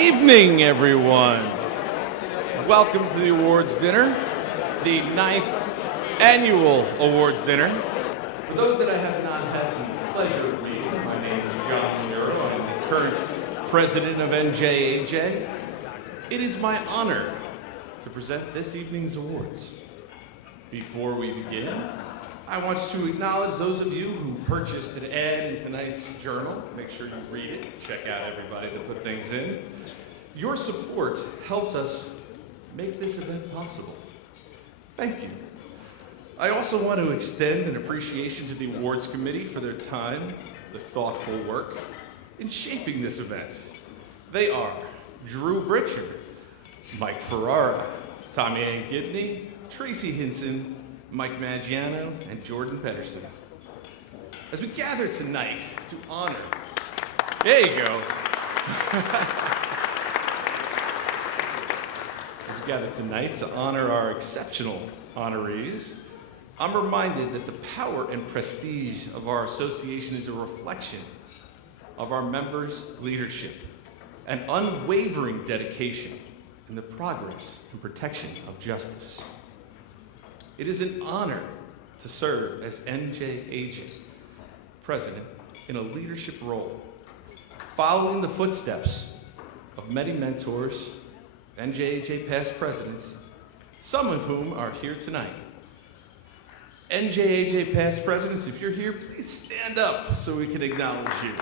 evening, everyone. Welcome to the awards dinner, the 9th annual awards dinner. For those that I have not had the pleasure of meeting, my name is John Nero. I'm the current president of NJAJ. It is my honor to present this evening's awards. Before we begin, I want to acknowledge those of you who purchased an ad in tonight's journal. Make sure you read it, check out everybody that put things in. Your support helps us make this event possible. Thank you. I also want to extend an appreciation to the awards committee for their time, the thoughtful work in shaping this event. They are Drew Britchard, Mike Ferrara, Tommy Ann Gibney, Tracy Hinson, Mike Maggiano, and Jordan Pedersen. As we gather tonight to honor, there you go. As we gather tonight to honor our exceptional honorees, I'm reminded that the power and prestige of our association is a reflection of our members' leadership and unwavering dedication in the progress and protection of justice. It is an honor to serve as NJAJ president in a leadership role, following the footsteps of many mentors, NJAJ past presidents, some of whom are here tonight. NJAJ past presidents, if you're here, please stand up so we can acknowledge you.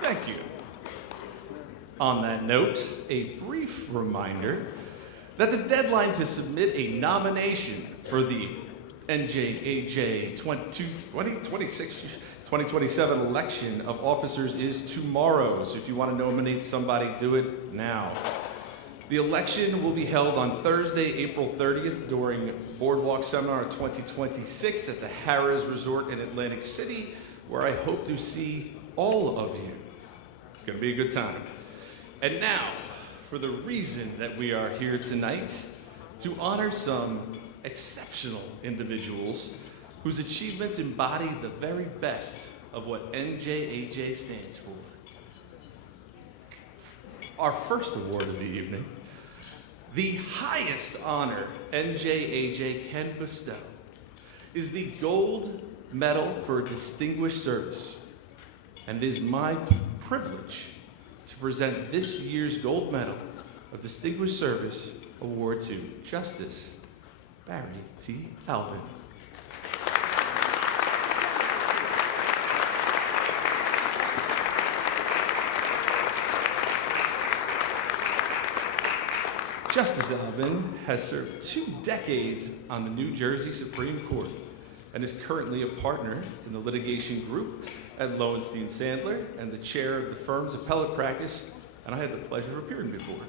Thank you. On that note, a brief reminder that the deadline to submit a nomination for the NJAJ 2027 election of officers is tomorrow. So if you want to nominate somebody, do it now. The election will be held on Thursday, April 30th during Boardwalk Seminar 2026 at the Harrah's Resort in Atlantic City, where I hope to see all of you. It's going to be a good time. And now, for the reason that we are here tonight, to honor some exceptional individuals whose achievements embody the very best of what NJAJ stands for. Our first award of the evening, the highest honor NJAJ can bestow, is the Gold Medal for Distinguished Service. And it is my privilege to present this year's Gold Medal of Distinguished Service award to Justice Barry T. Albin. Justice Albin has served 2 decades on the New Jersey Supreme Court and is currently a partner in the litigation group at Lowenstein Sandler and the chair of the firm's appellate practice, and I had the pleasure of appearing before.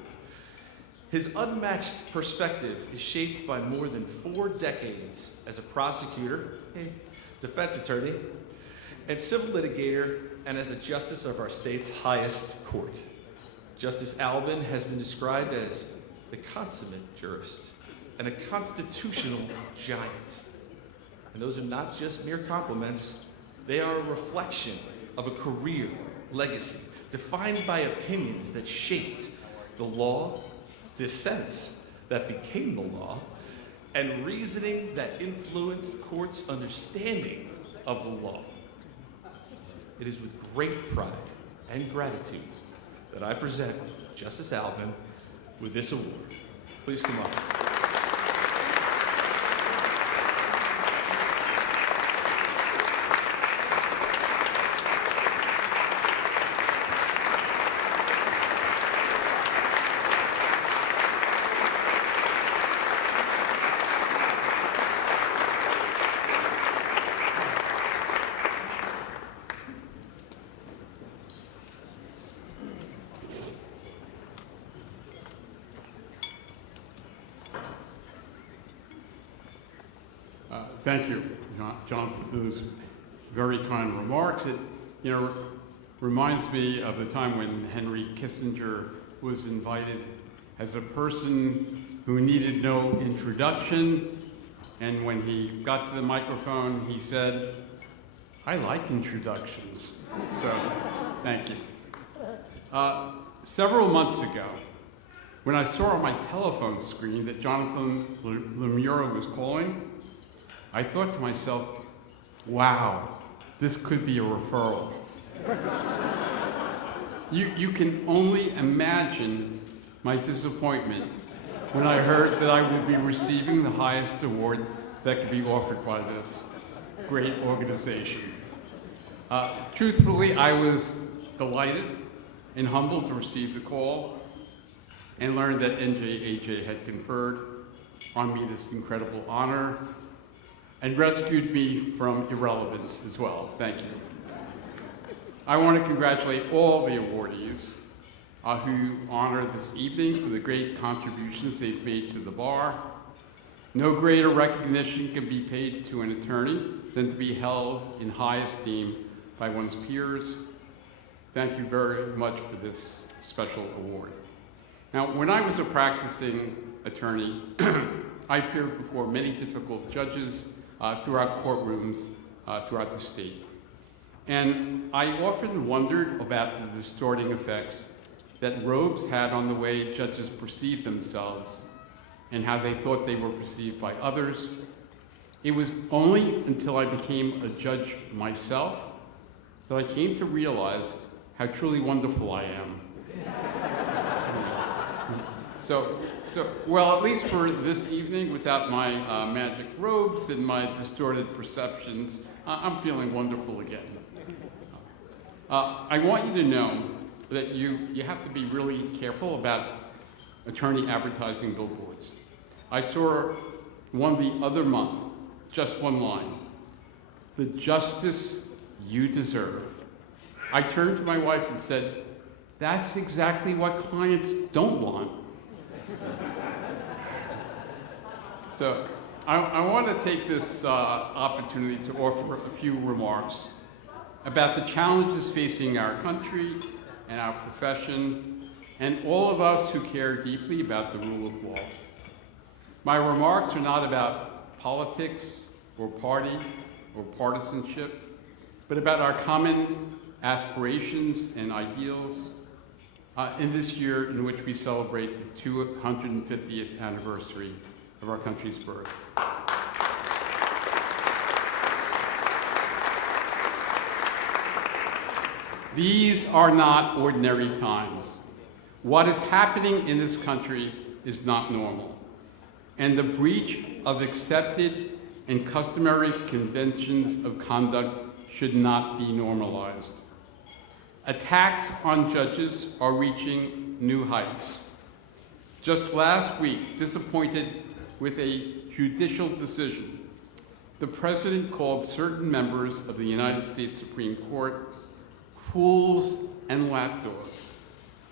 His unmatched perspective is shaped by more than 4 decades as a prosecutor, defense attorney, and civil litigator, and as a justice of our state's highest court. Justice Albin has been described as the consummate jurist and a constitutional giant. And those are not just mere compliments, they are a reflection of a career legacy defined by opinions that shaped the law, dissents that became the law, and reasoning that influenced courts' understanding of the law. It is with great pride and gratitude that I present Justice Albin with this award. Please come up. Thank you, Jonathan, for those very kind remarks. It, reminds me of the time when Henry Kissinger was invited as a person who needed no introduction, and when he got to the microphone, he said, "I like introductions." So, thank you. Several months ago, when I saw on my telephone screen that Jonathan Lemura was calling, I thought to myself, wow, this could be a referral. You can only imagine my disappointment when I heard that I will be receiving the highest award that could be offered by this great organization. Truthfully, I was delighted and humbled to receive the call and learn that NJAJ had conferred on me this incredible honor and rescued me from irrelevance as well. Thank you. I want to congratulate all the awardees who honor this evening for the great contributions they've made to the bar. No greater recognition can be paid to an attorney than to be held in high esteem by one's peers. Thank you very much for this special award. Now, when I was a practicing attorney, I appeared before many difficult judges throughout courtrooms throughout the state. And I often wondered about the distorting effects that robes had on the way judges perceived themselves and how they thought they were perceived by others. It was only until I became a judge myself that I came to realize how truly wonderful I am. Well, at least for this evening, without my magic robes and my distorted perceptions, I'm feeling wonderful again. I want you to know that you have to be really careful about attorney advertising billboards. I saw one the other month, just one line: "The justice you deserve." I turned to my wife and said, "That's exactly what clients don't want." So I want to take this opportunity to offer a few remarks about the challenges facing our country and our profession, and all of us who care deeply about the rule of law. My remarks are not about politics or party or partisanship, but about our common aspirations and ideals in this year in which we celebrate the 250th anniversary of our country's birth. These are not ordinary times. What is happening in this country is not normal, and the breach of accepted and customary conventions of conduct should not be normalized. Attacks on judges are reaching new heights. Just last week, disappointed with a judicial decision, the President called certain members of the United States Supreme Court fools and lapdogs,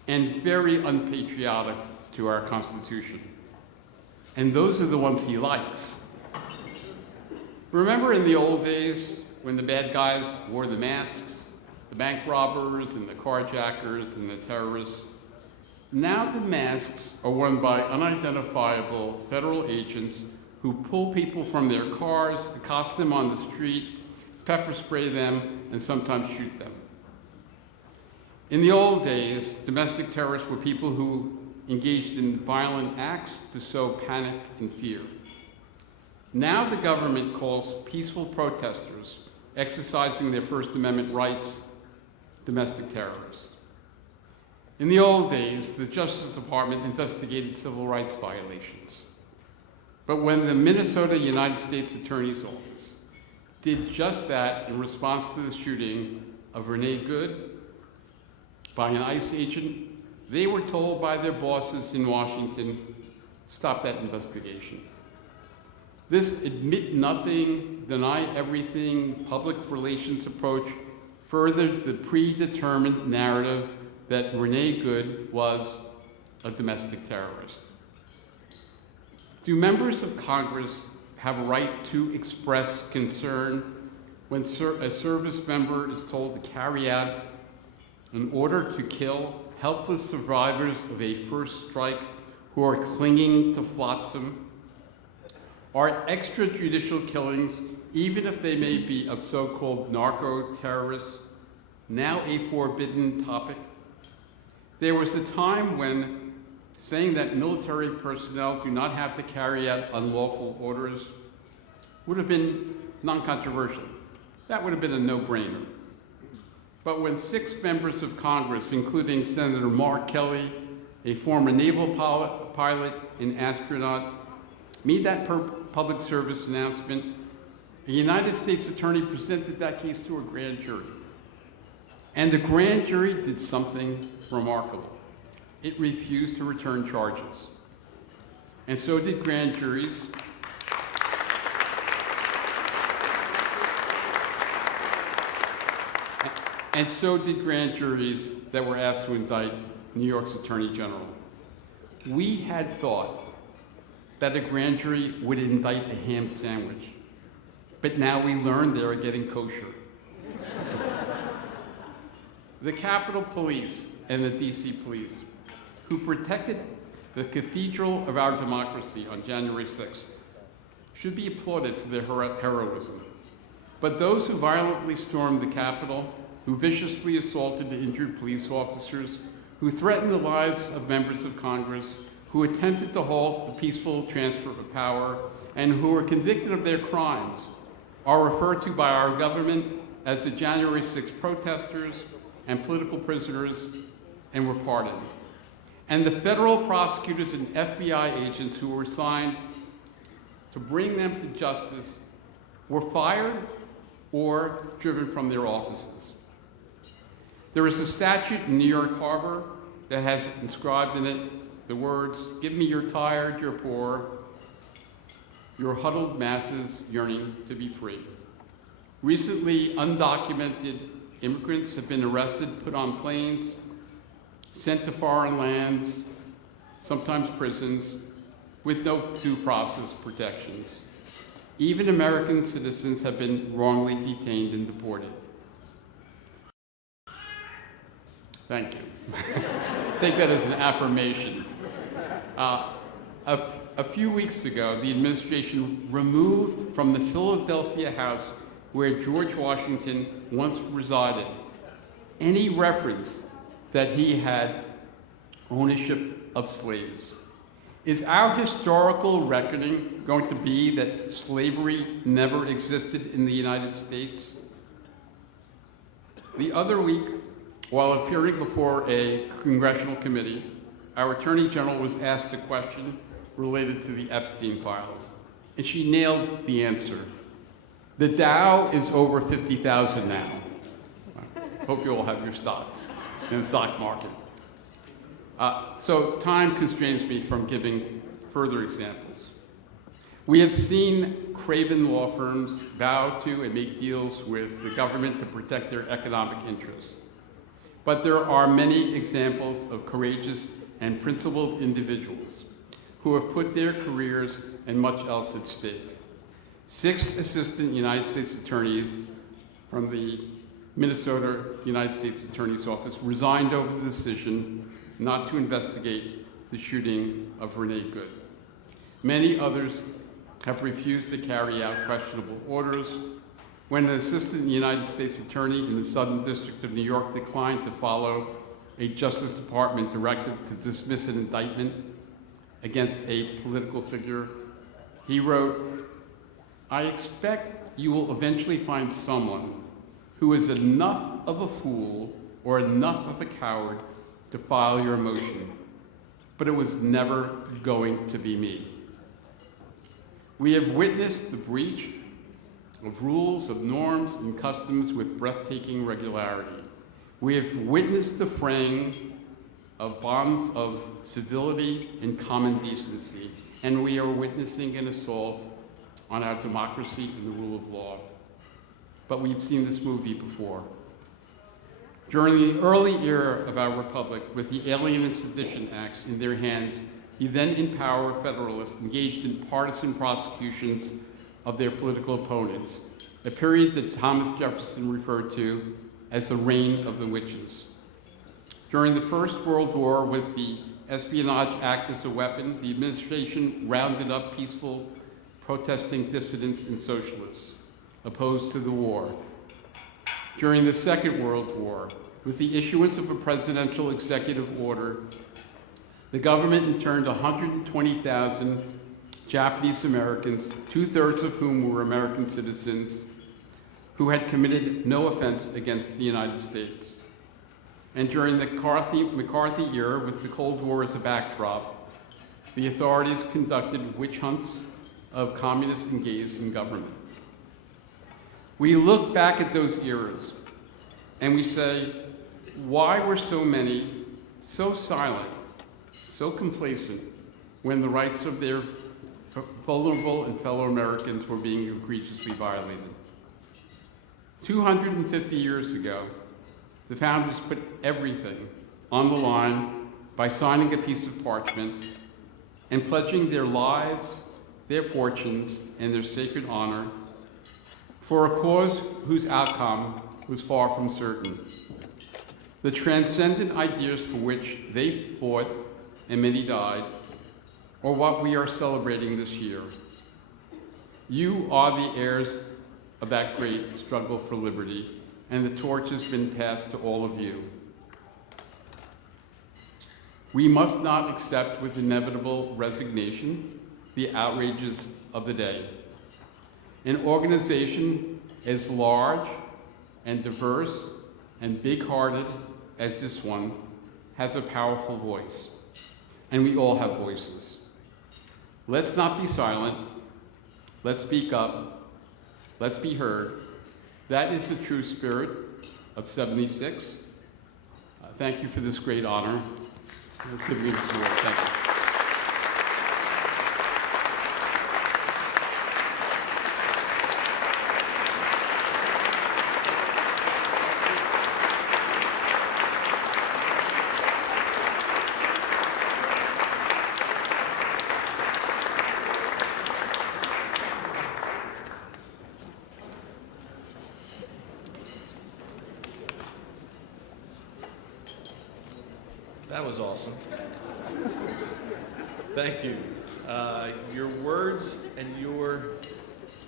and very unpatriotic to our Constitution. And those are the ones he likes. Remember in the old days when the bad guys wore the masks, the bank robbers and the carjackers and the terrorists? Now the masks are worn by unidentifiable federal agents who pull people from their cars, accost them on the street, pepper spray them, and sometimes shoot them. In the old days, domestic terrorists were people who engaged in violent acts to sow panic and fear. Now the government calls peaceful protesters exercising their First Amendment rights domestic terrorists. In the old days, the Justice Department investigated civil rights violations. But when the Minnesota United States Attorney's Office did just that in response to the shooting of Renee Good by an ICE agent, they were told by their bosses in Washington, stop that investigation. This admit nothing, deny everything public relations approach furthered the predetermined narrative that Renee Good was a domestic terrorist. Do members of Congress have a right to express concern when a service member is told to carry out an order to kill helpless survivors of a first strike who are clinging to flotsam? Are extrajudicial killings, even if they may be of so-called narco-terrorists, now a forbidden topic? There was a time when saying that military personnel do not have to carry out unlawful orders would have been non-controversial. That would have been a no-brainer. But when 6 members of Congress, including Senator Mark Kelly, a former naval pilot and astronaut, made that public service announcement, a United States attorney presented that case to a grand jury. And the grand jury did something remarkable. It refused to return charges. And so did grand juries. And so did grand juries that were asked to indict New York's Attorney General. We had thought that a grand jury would indict a ham sandwich, but now we learn they are getting kosher. The Capitol Police and the DC Police, who protected the cathedral of our democracy on January 6th, should be applauded for their heroism. But those who violently stormed the Capitol, who viciously assaulted and injured police officers, who threatened the lives of members of Congress, who attempted to halt the peaceful transfer of power, and who were convicted of their crimes, are referred to by our government as the January 6th protesters and political prisoners, and were pardoned. And the federal prosecutors and FBI agents who were assigned to bring them to justice were fired or driven from their offices. There is a statute in New York Harbor that has inscribed in it the words, "Give me your tired, your poor, your huddled masses yearning to be free." Recently, undocumented immigrants have been arrested, put on planes, sent to foreign lands, sometimes prisons, with no due process protections. Even American citizens have been wrongly detained and deported. Thank you. Take that as an affirmation. A few weeks ago, the administration removed from the Philadelphia house where George Washington once resided any reference that he had ownership of slaves. Is our historical reckoning going to be that slavery never existed in the United States? The other week, while appearing before a congressional committee, our Attorney General was asked a question related to the Epstein files, and she nailed the answer. The Dow is over 50,000 now. Hope you all have your stocks in the stock market. So time constrains me from giving further examples. We have seen craven law firms vow to and make deals with the government to protect their economic interests. But there are many examples of courageous and principled individuals who have put their careers and much else at stake. 6 assistant United States attorneys from the Minnesota United States Attorney's Office resigned over the decision not to investigate the shooting of Renee Good. Many others have refused to carry out questionable orders. When an assistant United States attorney in the Southern District of New York declined to follow a Justice Department directive to dismiss an indictment against a political figure, he wrote, "I expect you will eventually find someone who is enough of a fool or enough of a coward to file your motion, but it was never going to be me." We have witnessed the breach of rules, of norms, and customs with breathtaking regularity. We have witnessed the fraying of bonds of civility and common decency, and we are witnessing an assault on our democracy and the rule of law. But we've seen this movie before. During the early era of our republic, with the Alien and Sedition Acts in their hands, the then in power Federalists engaged in partisan prosecutions of their political opponents, a period that Thomas Jefferson referred to as the reign of the witches. During the First World War, with the espionage act as a weapon, the administration rounded up peaceful protesting dissidents and socialists opposed to the war. During the Second World War, with the issuance of a presidential executive order, the government interned 120,000 Japanese Americans, 2/3 of whom were American citizens, who had committed no offense against the United States. And during the McCarthy era, with the Cold War as a backdrop, the authorities conducted witch hunts of communists engaged in government. We look back at those eras and we say, why were so many so silent, so complacent, when the rights of their vulnerable and fellow Americans were being egregiously violated? 250 years ago, the founders put everything on the line by signing a piece of parchment and pledging their lives, their fortunes, and their sacred honor for a cause whose outcome was far from certain. The transcendent ideas for which they fought, and many died, are what we are celebrating this year. You are the heirs of that great struggle for liberty, and the torch has been passed to all of you. We must not accept with inevitable resignation the outrages of the day. An organization as large and diverse and big-hearted as this one has a powerful voice, and we all have voices. Let's not be silent. Let's speak up. Let's be heard. That is the true spirit of 76. Thank you for this great honor. Give me the floor. Thank you. That was awesome. Thank you. Your words and your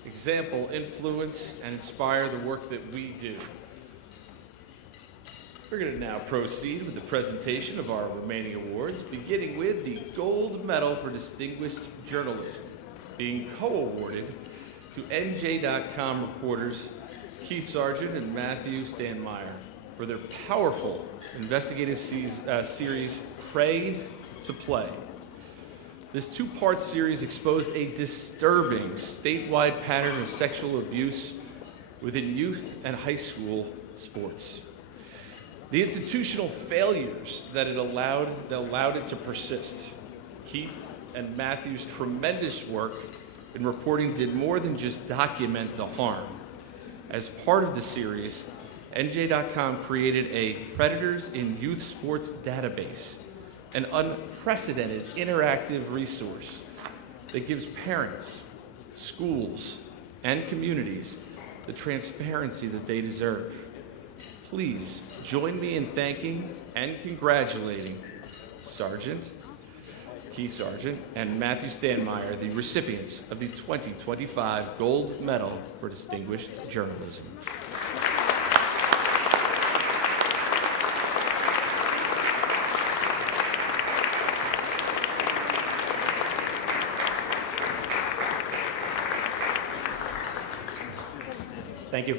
example influence and inspire the work that we do. We're going to now proceed with the presentation of our remaining awards, beginning with the Gold Medal for Distinguished Journalism, being co-awarded to NJ.com reporters Keith Sargent and Matthew Stanmeyer for their powerful investigative series, Pray to Play. This two-part series exposed a disturbing statewide pattern of sexual abuse within youth and high school sports. The institutional failures that allowed it to persist. Keith and Matthew's tremendous work in reporting did more than just document the harm. As part of the series, NJ.com created a Predators in Youth Sports database, an unprecedented interactive resource that gives parents, schools, and communities the transparency that they deserve. Please join me in thanking and congratulating Keith Sargent and Matthew Stanmeyer, the recipients of the 2025 Gold Medal for Distinguished Journalism. Thank you.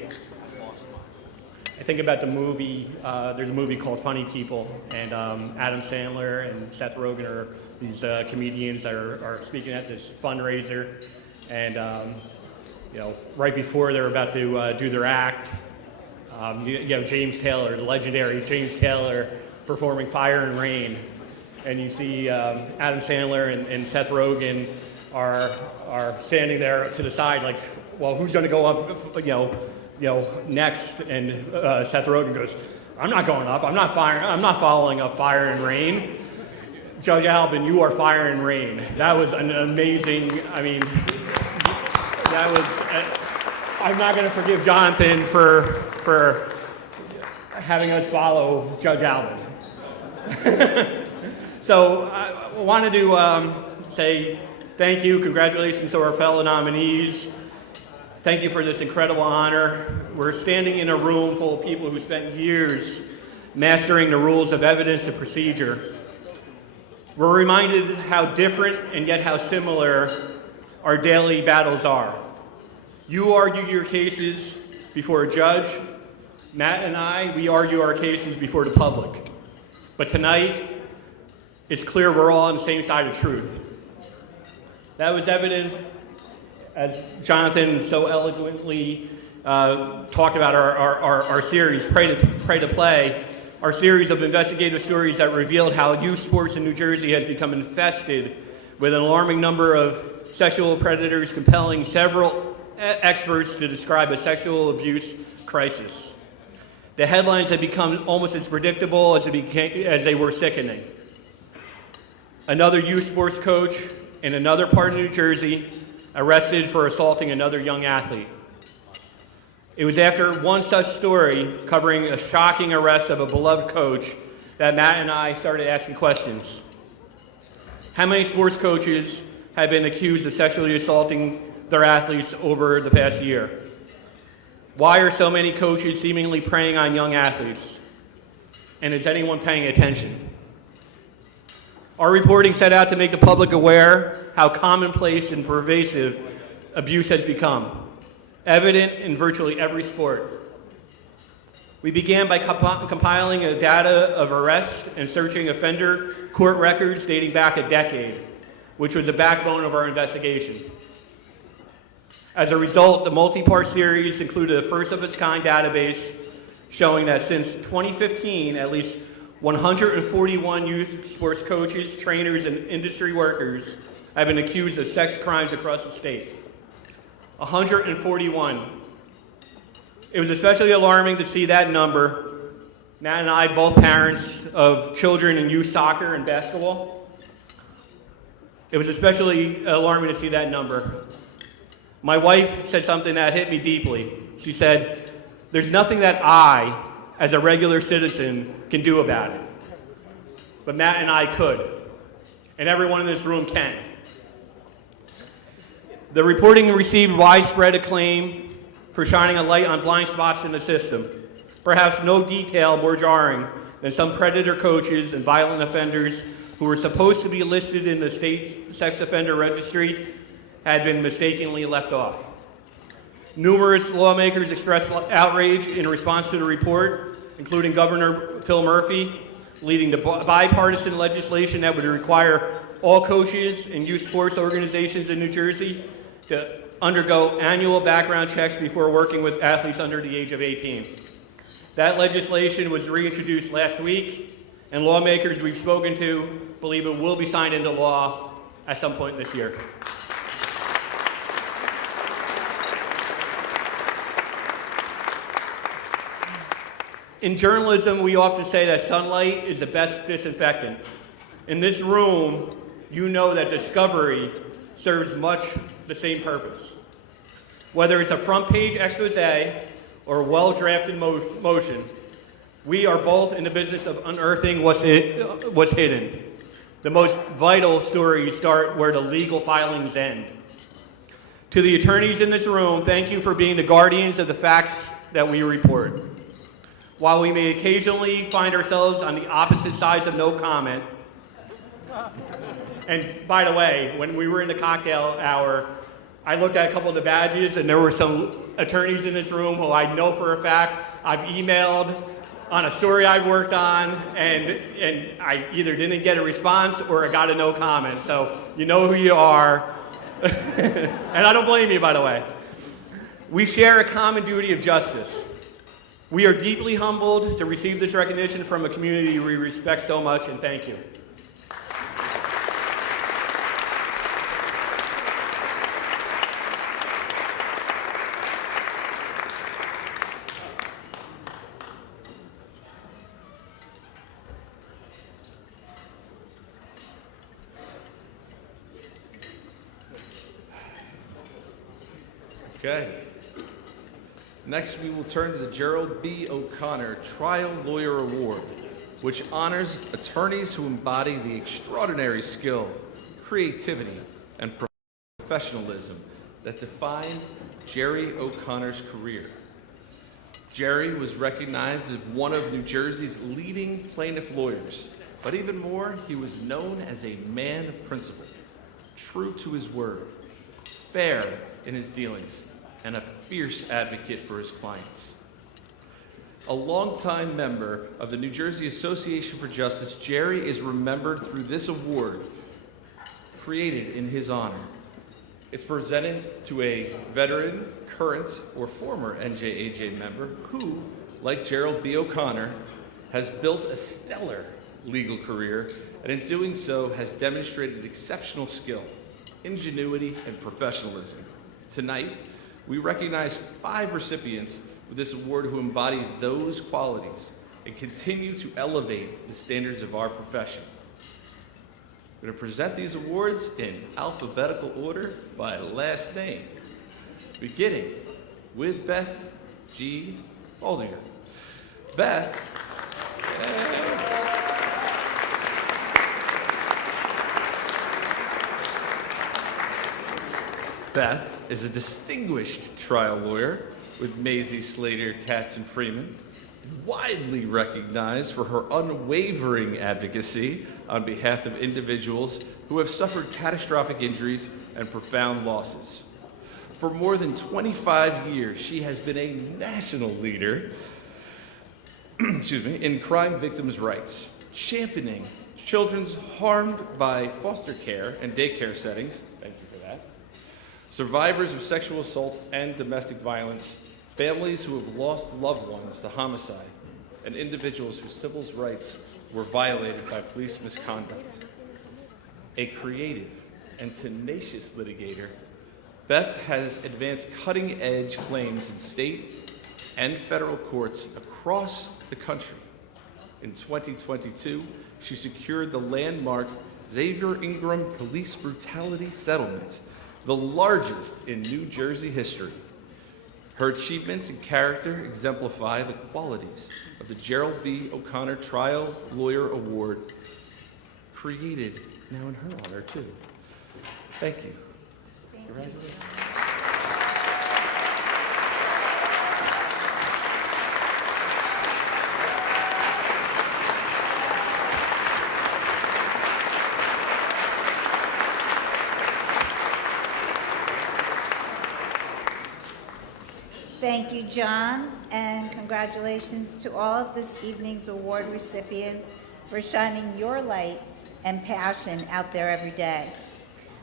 I think about the movie, there's a movie called Funny People, and Adam Sandler and Seth Rogen are these comedians that are speaking at this fundraiser, and right before they're about to do their act, James Taylor, the legendary James Taylor, performing Fire and Rain, and you see Adam Sandler and Seth Rogen are standing there to the side, like, well, who's going to go up, next? And Seth Rogen goes, I'm not going up. I'm not following up Fire and Rain. Judge Albin, you are Fire and Rain. That was an amazing, I'm not going to forgive Jonathan for having us follow Judge Albin. So I wanted to say thank you, congratulations to our fellow nominees. Thank you for this incredible honor. We're standing in a room full of people who spent years mastering the rules of evidence and procedure. We're reminded how different and yet how similar our daily battles are. You argue your cases before a judge. Matt and I, we argue our cases before the public. But tonight, it's clear we're all on the same side of truth. That was evident as Jonathan so eloquently talked about our series, Pray to Play, our series of investigative stories that revealed how youth sports in New Jersey has become infested with an alarming number of sexual predators, compelling several experts to describe a sexual abuse crisis. The headlines have become almost as predictable as they were sickening. Another youth sports coach in another part of New Jersey arrested for assaulting another young athlete. It was after one such story covering a shocking arrest of a beloved coach that Matt and I started asking questions. How many sports coaches have been accused of sexually assaulting their athletes over the past year? Why are so many coaches seemingly preying on young athletes? And is anyone paying attention? Our reporting set out to make the public aware how commonplace and pervasive abuse has become, evident in virtually every sport. We began by compiling a data of arrest and searching offender court records dating back a decade, which was the backbone of our investigation. As a result, the multi-part series included a first-of-its-kind database showing that since 2015, at least 141 youth sports coaches, trainers, and industry workers have been accused of sex crimes across the state. 141. It was especially alarming to see that number. Matt and I, both parents of children in youth soccer and basketball. It was especially alarming to see that number. My wife said something that hit me deeply. She said, "There's nothing that I, as a regular citizen, can do about it. But Matt and I could, and everyone in this room can." The reporting received widespread acclaim for shining a light on blind spots in the system. Perhaps no detail more jarring than some predator coaches and violent offenders who were supposed to be listed in the state sex offender registry had been mistakenly left off. Numerous lawmakers expressed outrage in response to the report, including Governor Phil Murphy, leading to bipartisan legislation that would require all coaches and youth sports organizations in New Jersey to undergo annual background checks before working with athletes under the age of 18. That legislation was reintroduced last week, and lawmakers we've spoken to believe it will be signed into law at some point this year. In journalism, we often say that sunlight is the best disinfectant. In this room, you know that discovery serves much the same purpose. Whether it's a front-page expose or a well-drafted motion, we are both in the business of unearthing what's hidden. The most vital stories start where the legal filings end. To the attorneys in this room, thank you for being the guardians of the facts that we report. While we may occasionally find ourselves on the opposite sides of no comment, and by the way, when we were in the cocktail hour, I looked at a couple of the badges, and there were some attorneys in this room who I know for a fact I've emailed on a story I've worked on, and I either didn't get a response or I got a no comment. So you know who you are, and I don't blame you, by the way. We share a common duty of justice. We are deeply humbled to receive this recognition from a community we respect so much, and thank you. Okay. Next, we will turn to the Gerald B. O'Connor Trial Lawyer Award. which honors attorneys who embody the extraordinary skill, creativity, and professionalism that define Jerry O'Connor's career. Jerry was recognized as one of New Jersey's leading plaintiff lawyers, but even more, he was known as a man of principle, true to his word, fair in his dealings, and a fierce advocate for his clients. A longtime member of the New Jersey Association for Justice, Jerry is remembered through this award created in his honor. It's presented to a veteran, current, or former NJAJ member who, like Gerald B. O'Connor, has built a stellar legal career, and in doing so has demonstrated exceptional skill, ingenuity, and professionalism. Tonight, we recognize 5 recipients with this award who embody those qualities and continue to elevate the standards of our profession. We're going to present these awards in alphabetical order by last name, beginning with Beth G. Baldinger. Beth. Beth is a distinguished trial lawyer with Maisie, Slater, Katz, and Freeman, widely recognized for her unwavering advocacy on behalf of individuals who have suffered catastrophic injuries and profound losses. For more than 25 years, she has been a national leader in crime victims' rights, championing children harmed by foster care and daycare settings, thank you for that, survivors of sexual assault and domestic violence, families who have lost loved ones to homicide, and individuals whose civil rights were violated by police misconduct. A creative and tenacious litigator, Beth has advanced cutting-edge claims in state and federal courts across the country. In 2022, she secured the landmark Xavier Ingram police brutality settlement, the largest in New Jersey history. Her achievements and character exemplify the qualities of the Gerald B. O'Connor Trial Lawyer Award, created now in her honor, too. Thank you. Congratulations. Thank you, John, and congratulations to all of this evening's award recipients for shining your light and passion out there every day.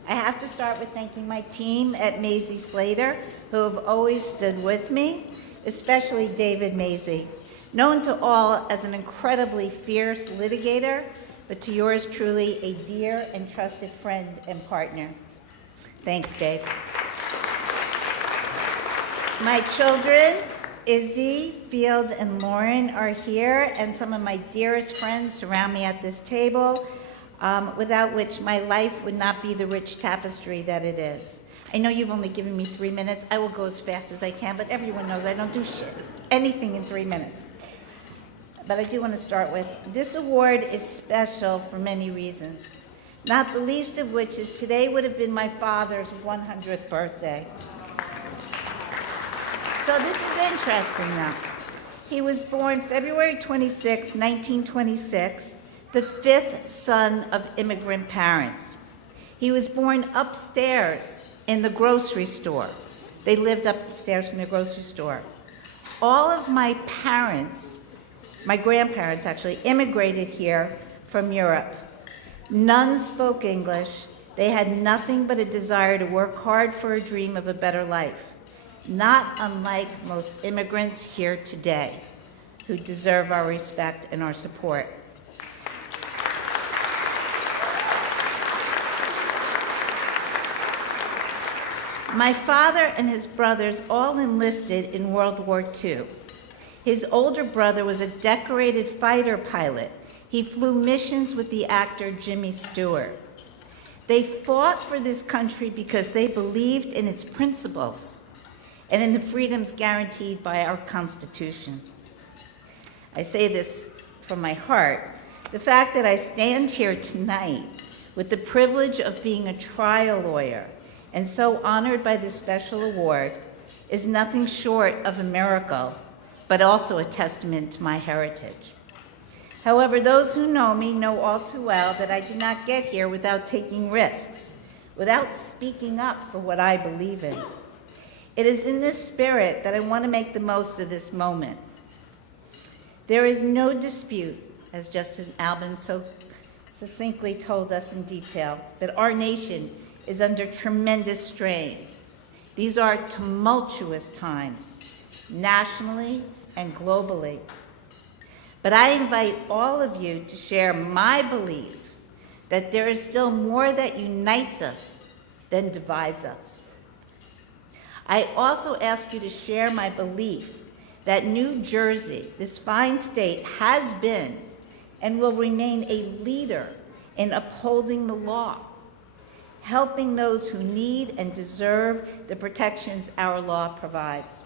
I have to start with thanking my team at Maisie Slater, who have always stood with me, especially David Maisie, known to all as an incredibly fierce litigator, but to yours truly, a dear and trusted friend and partner. Thanks, Dave. My children, Izzy, Field, and Lauren are here, and some of my dearest friends surround me at this table, without which my life would not be the rich tapestry that it is. I know you've only given me 3 minutes. I will go as fast as I can, but everyone knows I don't do anything in 3 minutes. But I do want to start with, this award is special for many reasons, not the least of which is today would have been my father's 100th birthday. So this is interesting now. He was born February 26, 1926, the 5th son of immigrant parents. He was born upstairs in the grocery store. They lived upstairs from the grocery store. All of my parents, my grandparents actually, immigrated here from Europe. None spoke English. They had nothing but a desire to work hard for a dream of a better life. Not unlike most immigrants here today, who deserve our respect and our support. My father and his brothers all enlisted in World War II. His older brother was a decorated fighter pilot. He flew missions with the actor Jimmy Stewart. They fought for this country because they believed in its principles and in the freedoms guaranteed by our Constitution. I say this from my heart, the fact that I stand here tonight with the privilege of being a trial lawyer and so honored by this special award is nothing short of a miracle, but also a testament to my heritage. However, those who know me know all too well that I did not get here without taking risks, without speaking up for what I believe in. It is in this spirit that I want to make the most of this moment. There is no dispute, as Justice Albin so succinctly told us in detail, that our nation is under tremendous strain. These are tumultuous times, nationally and globally. But I invite all of you to share my belief that there is still more that unites us than divides us. I also ask you to share my belief that New Jersey, this fine state, has been and will remain a leader in upholding the law, helping those who need and deserve the protections our law provides.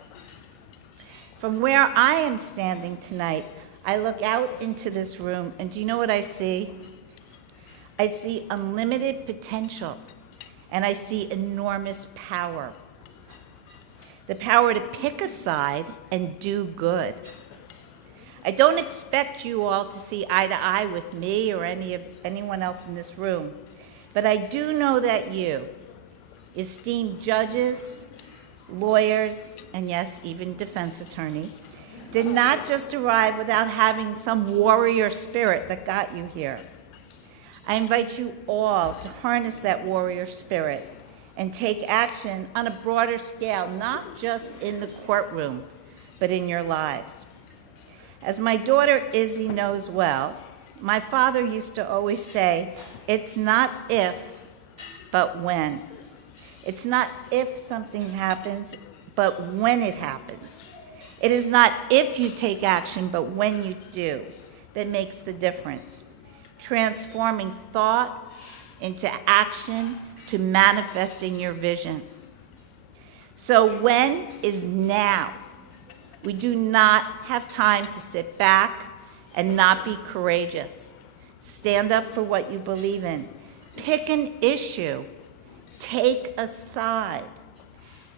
From where I am standing tonight, I look out into this room, and do you know what I see? I see unlimited potential, and I see enormous power. The power to pick a side and do good. I don't expect you all to see eye to eye with me or anyone else in this room, but I do know that you, esteemed judges, lawyers, and yes, even defense attorneys, did not just arrive without having some warrior spirit that got you here. I invite you all to harness that warrior spirit and take action on a broader scale, not just in the courtroom, but in your lives. As my daughter Izzy knows well, my father used to always say, it's not if, but when. It's not if something happens, but when it happens. It is not if you take action, but when you do, that makes the difference. Transforming thought into action to manifesting your vision. So when is now. We do not have time to sit back and not be courageous. Stand up for what you believe in. Pick an issue. Take a side.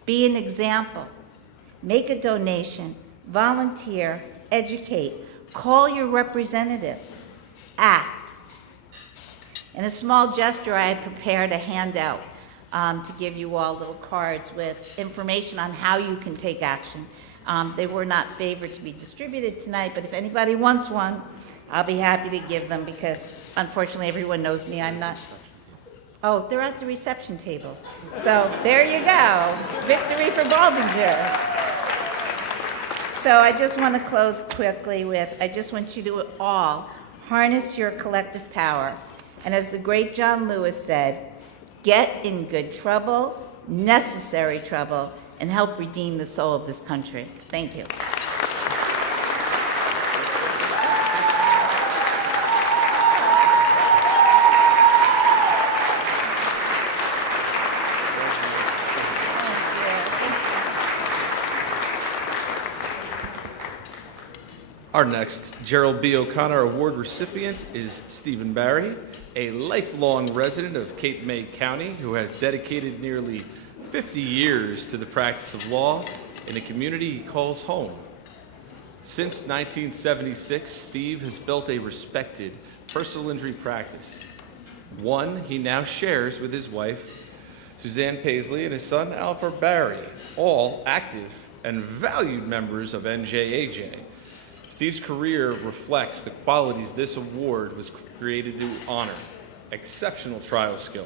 Be an example. Make a donation. Volunteer. Educate. Call your representatives. Act. In a small gesture, I had prepared a handout to give you all little cards with information on how you can take action. They were not favored to be distributed tonight, but if anybody wants one, I'll be happy to give them because unfortunately everyone knows me. I'm not. Oh, they're at the reception table. So there you go. Victory for Baldinger. So I just want to close quickly with, I just want you to all harness your collective power. And as the great John Lewis said, get in good trouble, necessary trouble, and help redeem the soul of this country. Thank you. Our next Gerald B. O'Connor Award recipient is Stephen Barry, a lifelong resident of Cape May County who has dedicated nearly 50 years to the practice of law in a community he calls home. Since 1976, Steve has built a respected personal injury practice, one he now shares with his wife, Suzanne Paisley, and his son, Alfred Barry, all active and valued members of NJAJ. Steve's career reflects the qualities this award was created to honor: exceptional trial skill,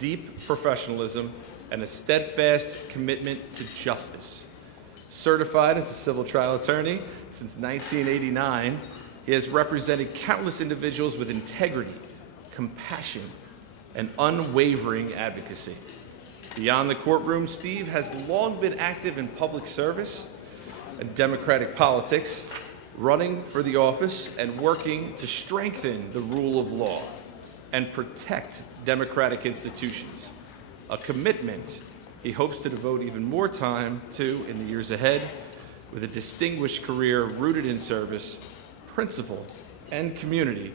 deep professionalism, and a steadfast commitment to justice. Certified as a civil trial attorney since 1989, he has represented countless individuals with integrity, compassion, and unwavering advocacy. Beyond the courtroom, Steve has long been active in public service and democratic politics, running for the office and working to strengthen the rule of law and protect democratic institutions, a commitment he hopes to devote even more time to in the years ahead, with a distinguished career rooted in service, principle, and community,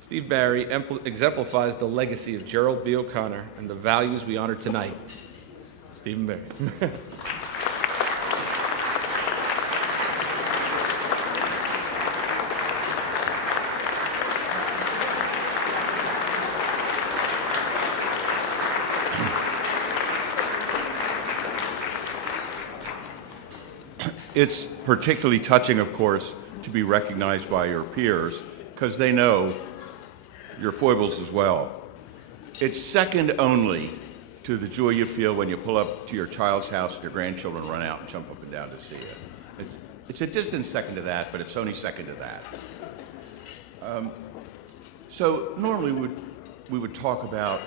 Steve Barry exemplifies the legacy of Gerald B. O'Connor and the values we honor tonight. Stephen Barry. It's particularly touching, of course, to be recognized by your peers because they know your foibles as well. It's second only to the joy you feel when you pull up to your child's house and your grandchildren run out and jump up and down to see it. It's a distant second to that, but it's only second to that. So normally we would talk about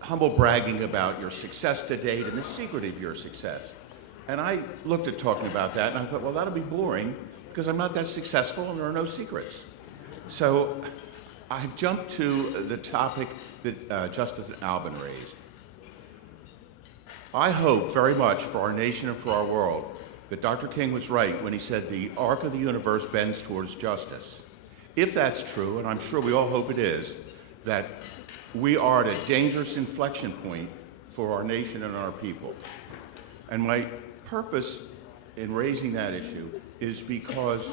humble bragging about your success to date and the secret of your success. And I looked at talking about that and I thought, well, that'll be boring because I'm not that successful and there are no secrets. So I've jumped to the topic that Justice Albin raised. I hope very much for our nation and for our world that Dr. King was right when he said the arc of the universe bends towards justice. If that's true, and I'm sure we all hope it is, that we are at a dangerous inflection point for our nation and our people. And my purpose in raising that issue is because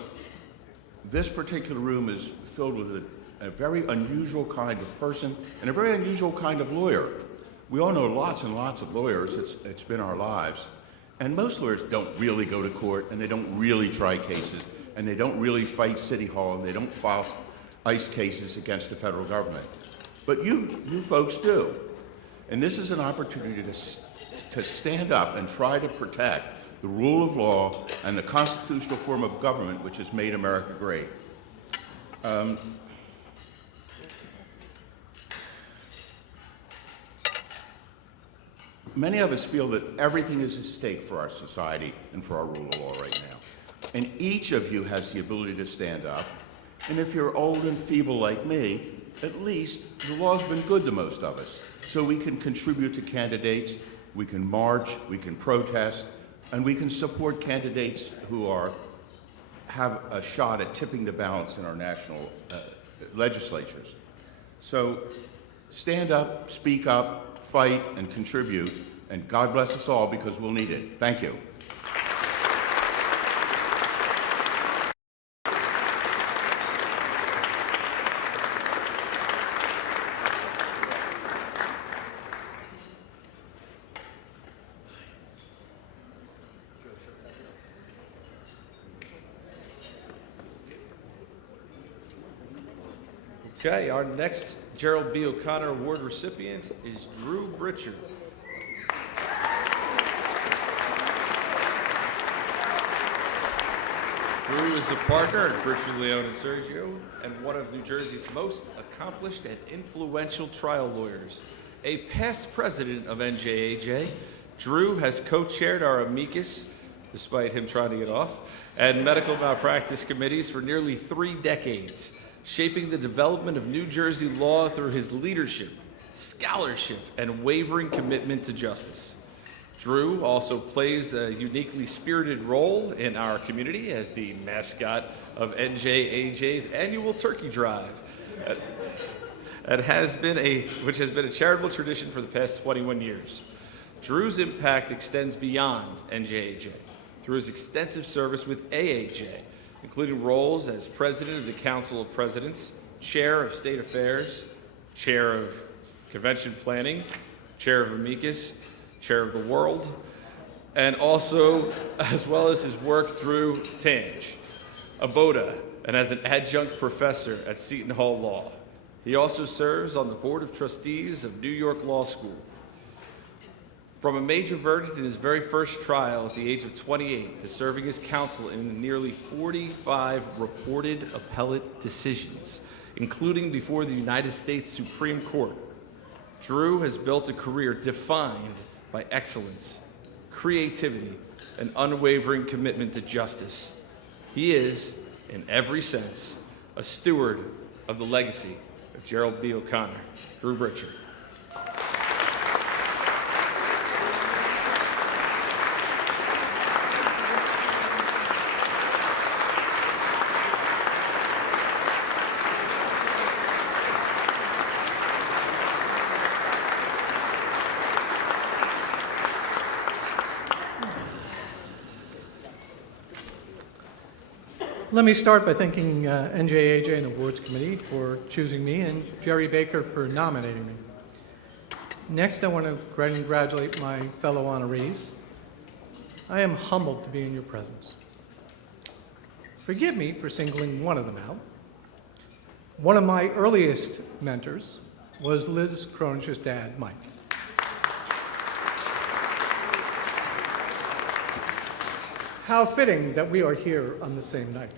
this particular room is filled with a very unusual kind of person and a very unusual kind of lawyer. We all know lots and lots of lawyers. It's been our lives. And most lawyers don't really go to court, and they don't really try cases, and they don't really fight City Hall, and they don't file ICE cases against the federal government. But you folks do. And this is an opportunity to stand up and try to protect the rule of law and the constitutional form of government which has made America great. Many of us feel that everything is at stake for our society and for our rule of law right now. And each of you has the ability to stand up. And if you're old and feeble like me, at least the law's been good to most of us. So we can contribute to candidates, we can march, we can protest, and we can support candidates who have a shot at tipping the balance in our national legislatures. So stand up, speak up, fight, and contribute, and God bless us all because we'll need it. Thank you. Okay, our next Gerald B. O'Connor Award recipient is Drew Britcher. Drew is a partner at Britcher, Leone, and Sergio, and one of New Jersey's most accomplished and influential trial lawyers. A past president of NJAJ, Drew has co-chaired our amicus, despite him trying to get off, and medical malpractice committees for nearly 3 decades, shaping the development of New Jersey law through his leadership, scholarship, and wavering commitment to justice. Drew also plays a uniquely spirited role in our community as the mascot of NJAJ's annual turkey drive, which has been a charitable tradition for the past 21 years. Drew's impact extends beyond NJAJ through his extensive service with AAJ, including roles as president of the Council of Presidents, chair of State Affairs, chair of Convention Planning, chair of Amicus, chair of the World, and also, as well as his work through TANJ, ABOTA, and as an adjunct professor at Seton Hall Law. He also serves on the Board of Trustees of New York Law School. From a major verdict in his very first trial at the age of 28 to serving as counsel in nearly 45 reported appellate decisions, including before the United States Supreme Court, Drew has built a career defined by excellence, creativity, and unwavering commitment to justice. He is, in every sense, a steward of the legacy of Gerald B. O'Connor. Drew Britcher. Let me start by thanking NJAJ and the Awards Committee for choosing me and Jerry Baker for nominating me. Next, I want to congratulate my fellow honorees. I am humbled to be in your presence. Forgive me for singling one of them out. One of my earliest mentors was Liz Cronin's dad, Mike. How fitting that we are here on the same night.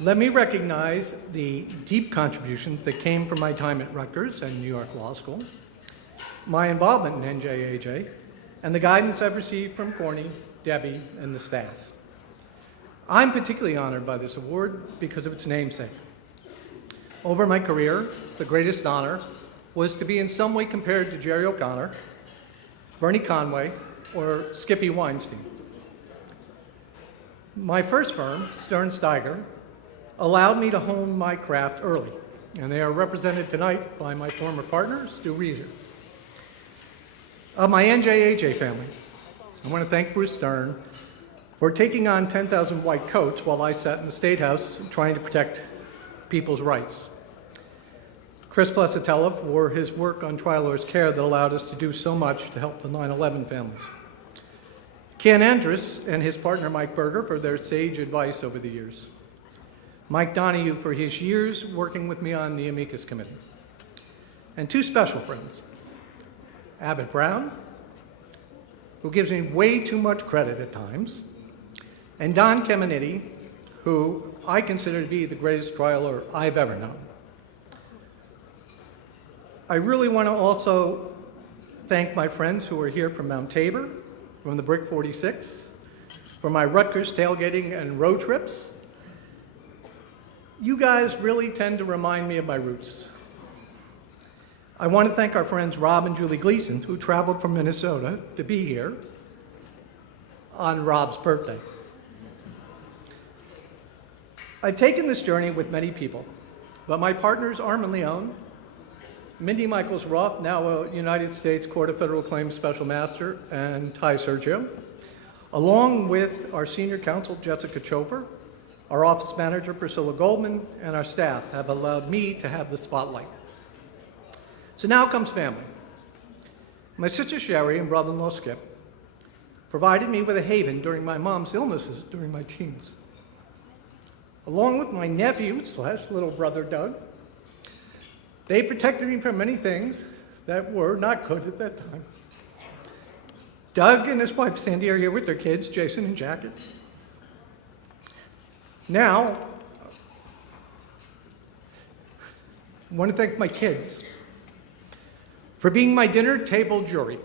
Let me recognize the deep contributions that came from my time at Rutgers and New York Law School, my involvement in NJAJ, and the guidance I've received from Corny, Debbie, and the staff. I'm particularly honored by this award because of its namesake. Over my career, the greatest honor was to be in some way compared to Jerry O'Connor, Bernie Conway, or Skippy Weinstein. My first firm, Stern Steiger, allowed me to hone my craft early, and they are represented tonight by my former partner, Stu Reeser. Of my NJAJ family, I want to thank Bruce Stern for taking on 10,000 white coats while I sat in the State House trying to protect people's rights. Chris Plesatella for his work on trial lawyers' care that allowed us to do so much to help the 9/11 families. Ken Andrus and his partner Mike Berger for their sage advice over the years. Mike Donahue for his years working with me on the amicus committee. And two special friends, Abbott Brown, who gives me way too much credit at times, and Don Caminiti, who I consider to be the greatest trial lawyer I've ever known. I really want to also thank my friends who are here from Mount Tabor, from the Brick 46, for my Rutgers tailgating and road trips. You guys really tend to remind me of my roots. I want to thank our friends Rob and Julie Gleason, who traveled from Minnesota to be here on Rob's birthday. I've taken this journey with many people, but my partners Armin Leone, Mindy Michaels Roth, now a United States Court of Federal Claims Special Master, and Ty Sergio, along with our senior counsel Jessica Chopra, our office manager, Priscilla Goldman, and our staff have allowed me to have the spotlight. So now comes family. My sister Sherry and brother-in-law Skip provided me with a haven during my mom's illnesses during my teens. Along with my nephew / little brother Doug, they protected me from many things that were not good at that time. Doug and his wife Sandy are here with their kids, Jason and Jacket. Now, I want to thank my kids for being my dinner table jury.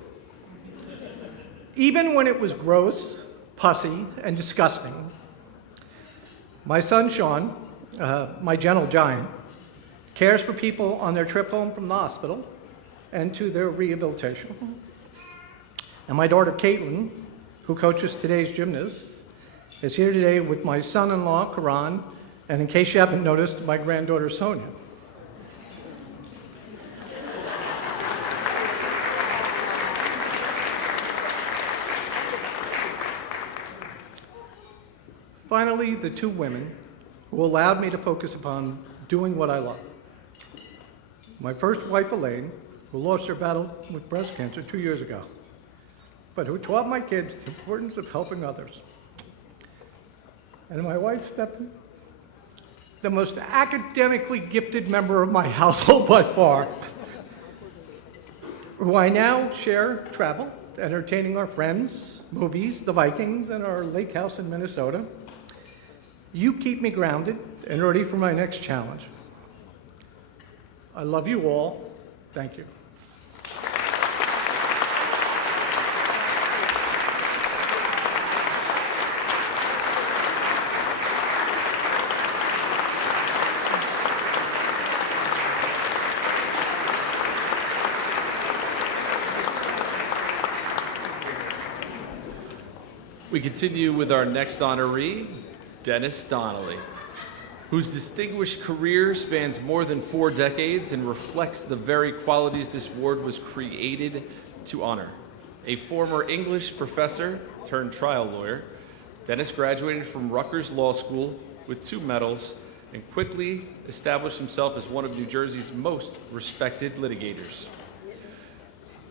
Even when it was gross, pussy, and disgusting, my son Sean, my gentle giant, cares for people on their trip home from the hospital and to their rehabilitation. And my daughter Caitlin, who coaches today's gymnast, is here today with my son-in-law, Karan, and in case you haven't noticed, my granddaughter, Sonia. Finally, the two women who allowed me to focus upon doing what I love. My first wife, Elaine, who lost her battle with breast cancer 2 years ago, but who taught my kids the importance of helping others. And my wife, Stephanie, the most academically gifted member of my household by far, who I now share travel, entertaining our friends, movies, the Vikings, and our lake house in Minnesota. You keep me grounded and ready for my next challenge. I love you all. Thank you. We continue with our next honoree, Dennis Donnelly, whose distinguished career spans more than 4 decades and reflects the very qualities this award was created to honor. A former English professor turned trial lawyer, Dennis graduated from Rutgers Law School with 2 medals and quickly established himself as one of New Jersey's most respected litigators.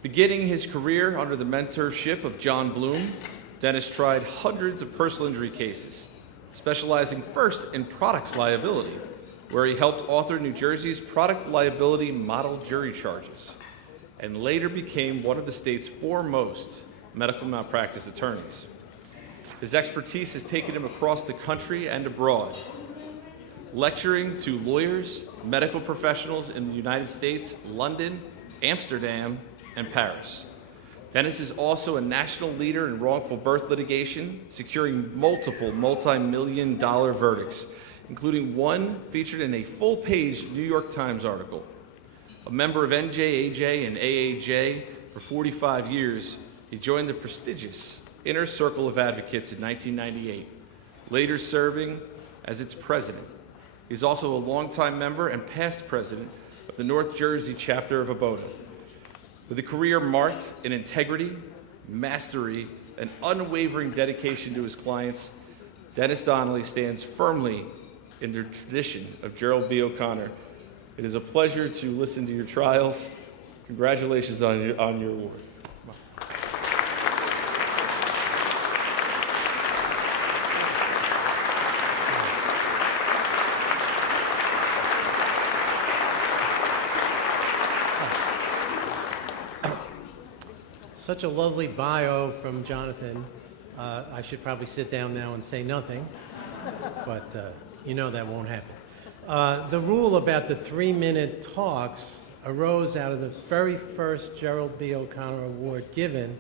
Beginning his career under the mentorship of John Bloom, Dennis tried hundreds of personal injury cases, specializing first in products liability, where he helped author New Jersey's product liability model jury charges, and later became one of the state's foremost medical malpractice attorneys. His expertise has taken him across the country and abroad, lecturing to lawyers, medical professionals in the United States, London, Amsterdam, and Paris. Dennis is also a national leader in wrongful birth litigation, securing multiple multi-million-dollar verdicts, including one featured in a full-page New York Times article. A member of NJAJ and AAJ for 45 years, he joined the prestigious Inner Circle of Advocates in 1998, later serving as its president. He's also a longtime member and past president of the North Jersey chapter of ABOTA. With a career marked in integrity, mastery, and unwavering dedication to his clients, Dennis Donnelly stands firmly in the tradition of Gerald B. O'Connor. It is a pleasure to listen to your trials. Congratulations on your award. Such a lovely bio from Jonathan. I should probably sit down now and say nothing, but you know that won't happen. The rule about the 3-minute talks arose out of the very first Gerald B. O'Connor Award given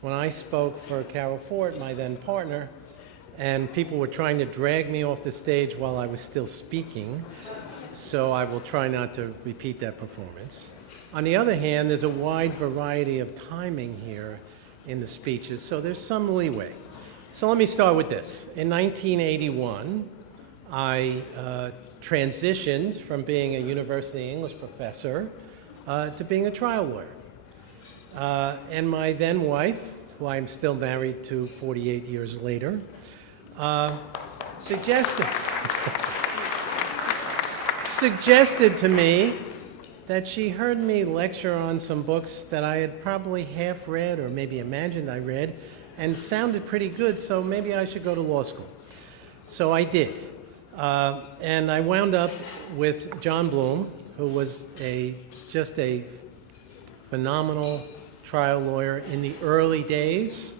when I spoke for Carol Fort, my then partner, and people were trying to drag me off the stage while I was still speaking, so I will try not to repeat that performance. On the other hand, there's a wide variety of timing here in the speeches, so there's some leeway. So let me start with this. In 1981, I transitioned from being a university English professor to being a trial lawyer. And my then wife, who I'm still married to 48 years later, suggested to me that she heard me lecture on some books that I had probably half read or maybe imagined I read and sounded pretty good, so maybe I should go to law school. So I did. And I wound up with John Bloom, who was just a phenomenal trial lawyer in the early days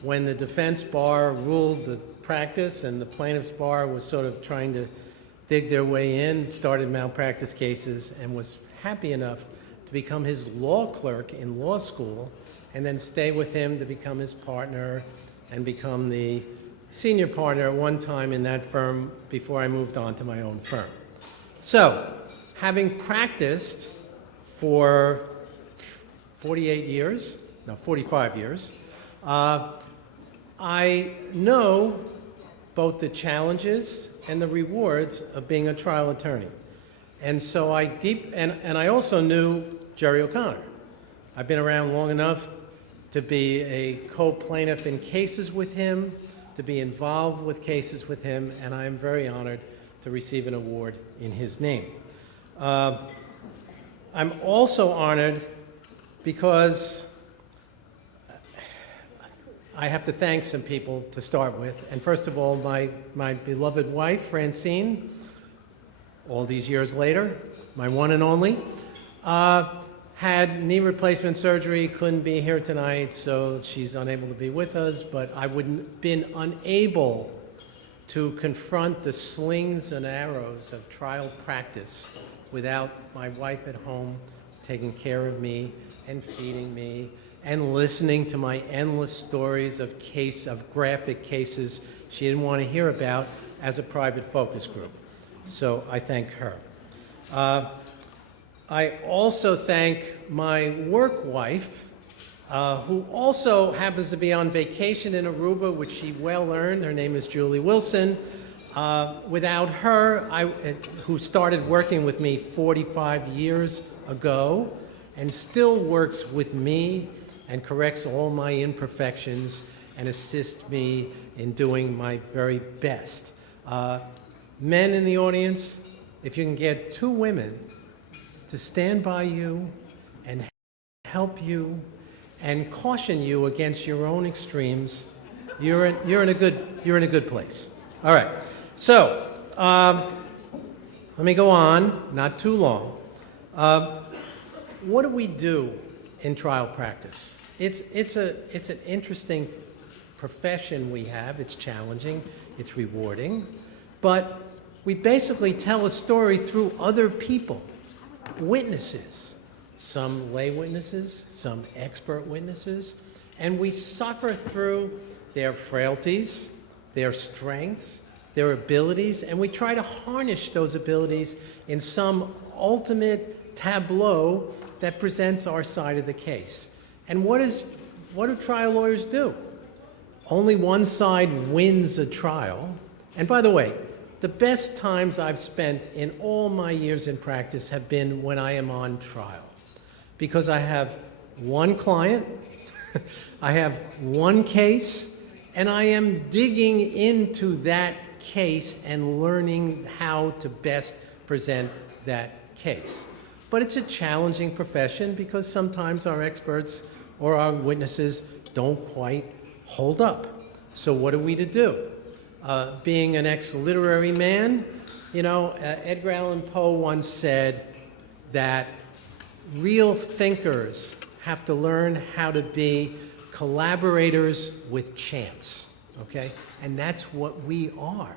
when the defense bar ruled the practice and the plaintiff's bar was sort of trying to dig their way in, started malpractice cases, and was happy enough to become his law clerk in law school and then stay with him to become his partner and become the senior partner at one time in that firm before I moved on to my own firm. So, having practiced for 45 years, I know both the challenges and the rewards of being a trial attorney. And so I also knew Jerry O'Connor. I've been around long enough to be a co-plaintiff in cases with him, to be involved with cases with him, and I am very honored to receive an award in his name. I'm also honored because I have to thank some people to start with. And first of all, my beloved wife, Francine, all these years later, my one and only, had knee replacement surgery, couldn't be here tonight, so she's unable to be with us, but I wouldn't have been unable to confront the slings and arrows of trial practice without my wife at home taking care of me and feeding me and listening to my endless stories of graphic cases she didn't want to hear about as a private focus group. So I thank her. I also thank my work wife, who also happens to be on vacation in Aruba, which she well earned. Her name is Julie Wilson. Without her, who started working with me 45 years ago and still works with me and corrects all my imperfections and assist me in doing my very best. Men in the audience, if you can get 2 women to stand by you and help you and caution you against your own extremes, you're in a good place. All right. So let me go on. Not too long. What do we do in trial practice? It's an interesting profession we have. It's challenging. It's rewarding. But we basically tell a story through other people, witnesses, some lay witnesses, some expert witnesses, and we suffer through their frailties, their strengths, their abilities, and we try to harness those abilities in some ultimate tableau that presents our side of the case. And what do trial lawyers do? Only one side wins a trial. And by the way, the best times I've spent in all my years in practice have been when I am on trial, because I have one client, I have one case, and I am digging into that case and learning how to best present that case. But it's a challenging profession because sometimes our experts or our witnesses don't quite hold up. So what are we to do? Being an ex-literary man, Edgar Allan Poe once said that real thinkers have to learn how to be collaborators with chance, okay? And that's what we are.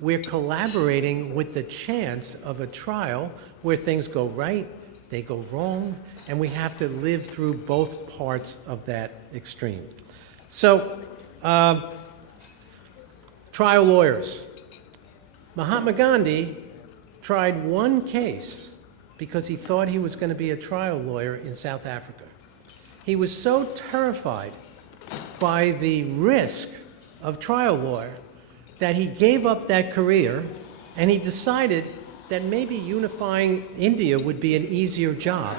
We're collaborating with the chance of a trial where things go right, they go wrong, and we have to live through both parts of that extreme. So, trial lawyers. Mahatma Gandhi tried one case because he thought he was going to be a trial lawyer in South Africa. He was so terrified by the risk of trial lawyer that he gave up that career, and he decided that maybe unifying India would be an easier job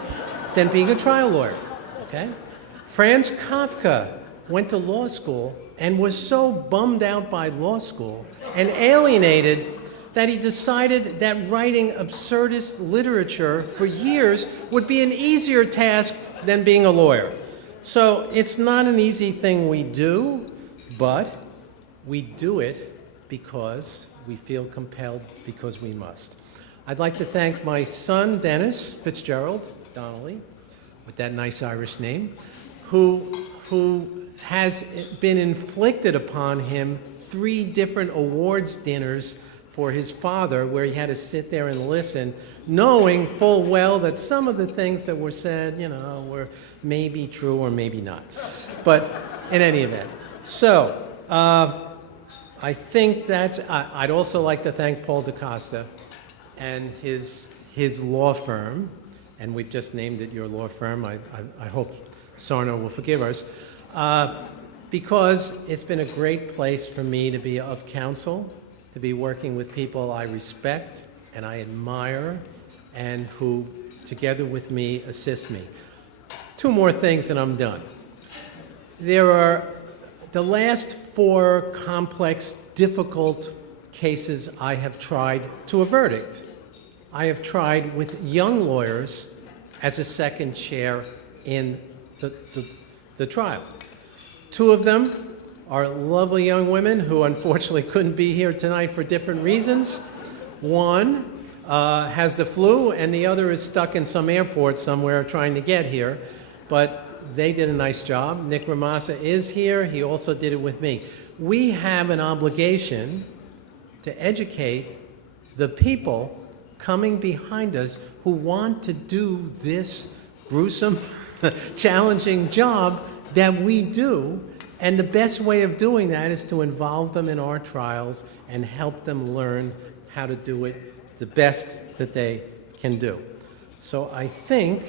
than being a trial lawyer, okay? Franz Kafka went to law school and was so bummed out by law school and alienated that he decided that writing absurdist literature for years would be an easier task than being a lawyer. So it's not an easy thing we do, but we do it because we feel compelled, because we must. I'd like to thank my son, Dennis Fitzgerald Donnelly, with that nice Irish name, who has been inflicted upon him 3 different awards dinners for his father, where he had to sit there and listen, knowing full well that some of the things that were said, were maybe true or maybe not. But in any event, so I think I'd also like to thank Paul DaCosta and his law firm, and we've just named it your law firm. I hope Sarno will forgive us, because it's been a great place for me to be of counsel, to be working with people I respect and I admire, and who, together with me, assist me. 2 more things and I'm done. There are the last 4 complex, difficult cases I have tried to a verdict. I have tried with young lawyers as a second chair in the trial. 2 of them are lovely young women who unfortunately couldn't be here tonight for different reasons. One has the flu, and the other is stuck in some airport somewhere trying to get here. But they did a nice job. Nick Ramasa is here. He also did it with me. We have an obligation to educate the people coming behind us who want to do this gruesome, challenging job that we do. And the best way of doing that is to involve them in our trials and help them learn how to do it the best that they can do. So I think,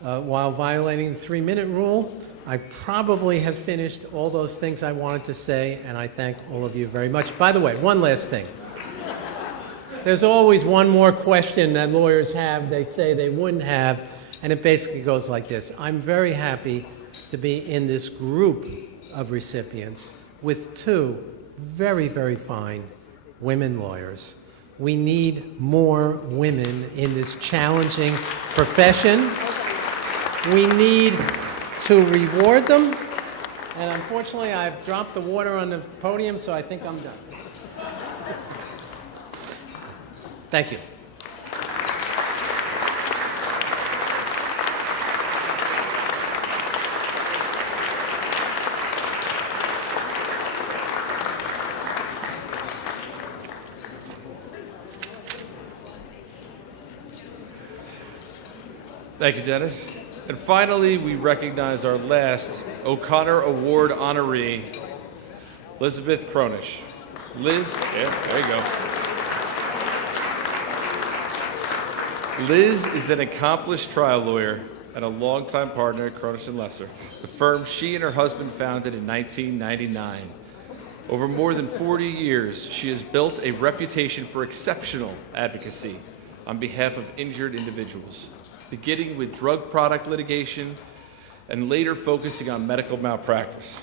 while violating the 3-minute rule, I probably have finished all those things I wanted to say, and I thank all of you very much. By the way, one last thing. There's always one more question that lawyers have they say they wouldn't have, and it basically goes like this. I'm very happy to be in this group of recipients with two very, very fine women lawyers. We need more women in this challenging profession. We need to reward them. And unfortunately, I've dropped the water on the podium, so I think I'm done. Thank you. Thank you, Dennis. And finally, we recognize our last O'Connor Award honoree, Elizabeth Cronish. Liz, yeah, there you go. Liz is an accomplished trial lawyer and a longtime partner at Cronish & Lesser, the firm she and her husband founded in 1999. Over more than 40 years, she has built a reputation for exceptional advocacy on behalf of injured individuals, beginning with drug product litigation and later focusing on medical malpractice.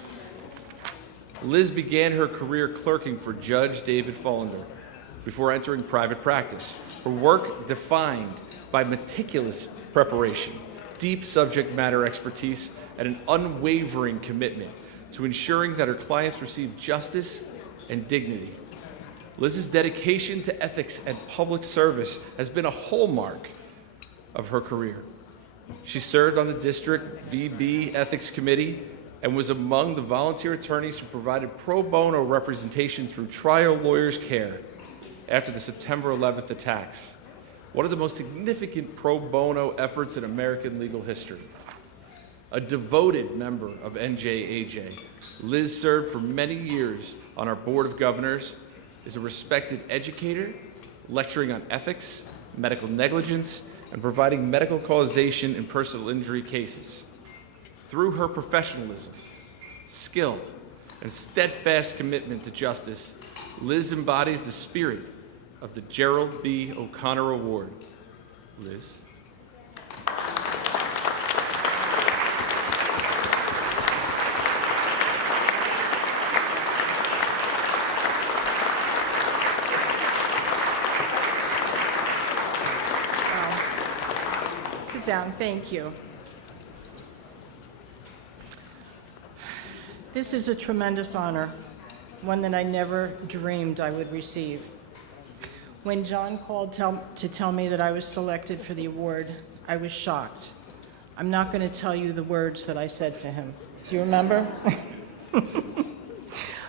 Liz began her career clerking for Judge David Fullender before entering private practice. Her work defined by meticulous preparation, deep subject matter expertise, and an unwavering commitment to ensuring that her clients receive justice and dignity. Liz's dedication to ethics and public service has been a hallmark of her career. She served on the District VB Ethics Committee and was among the volunteer attorneys who provided pro bono representation through Trial Lawyers Care after the September 11th attacks, one of the most significant pro bono efforts in American legal history. A devoted member of NJAJ, Liz served for many years on our Board of Governors, is a respected educator, lecturing on ethics, medical negligence, and providing medical causation in personal injury cases. Through her professionalism, skill, and steadfast commitment to justice, Liz embodies the spirit of the Gerald B. O'Connor Award. Liz. Sit down, thank you. This is a tremendous honor, one that I never dreamed I would receive. When John called to tell me that I was selected for the award, I was shocked. I'm not going to tell you the words that I said to him. Do you remember?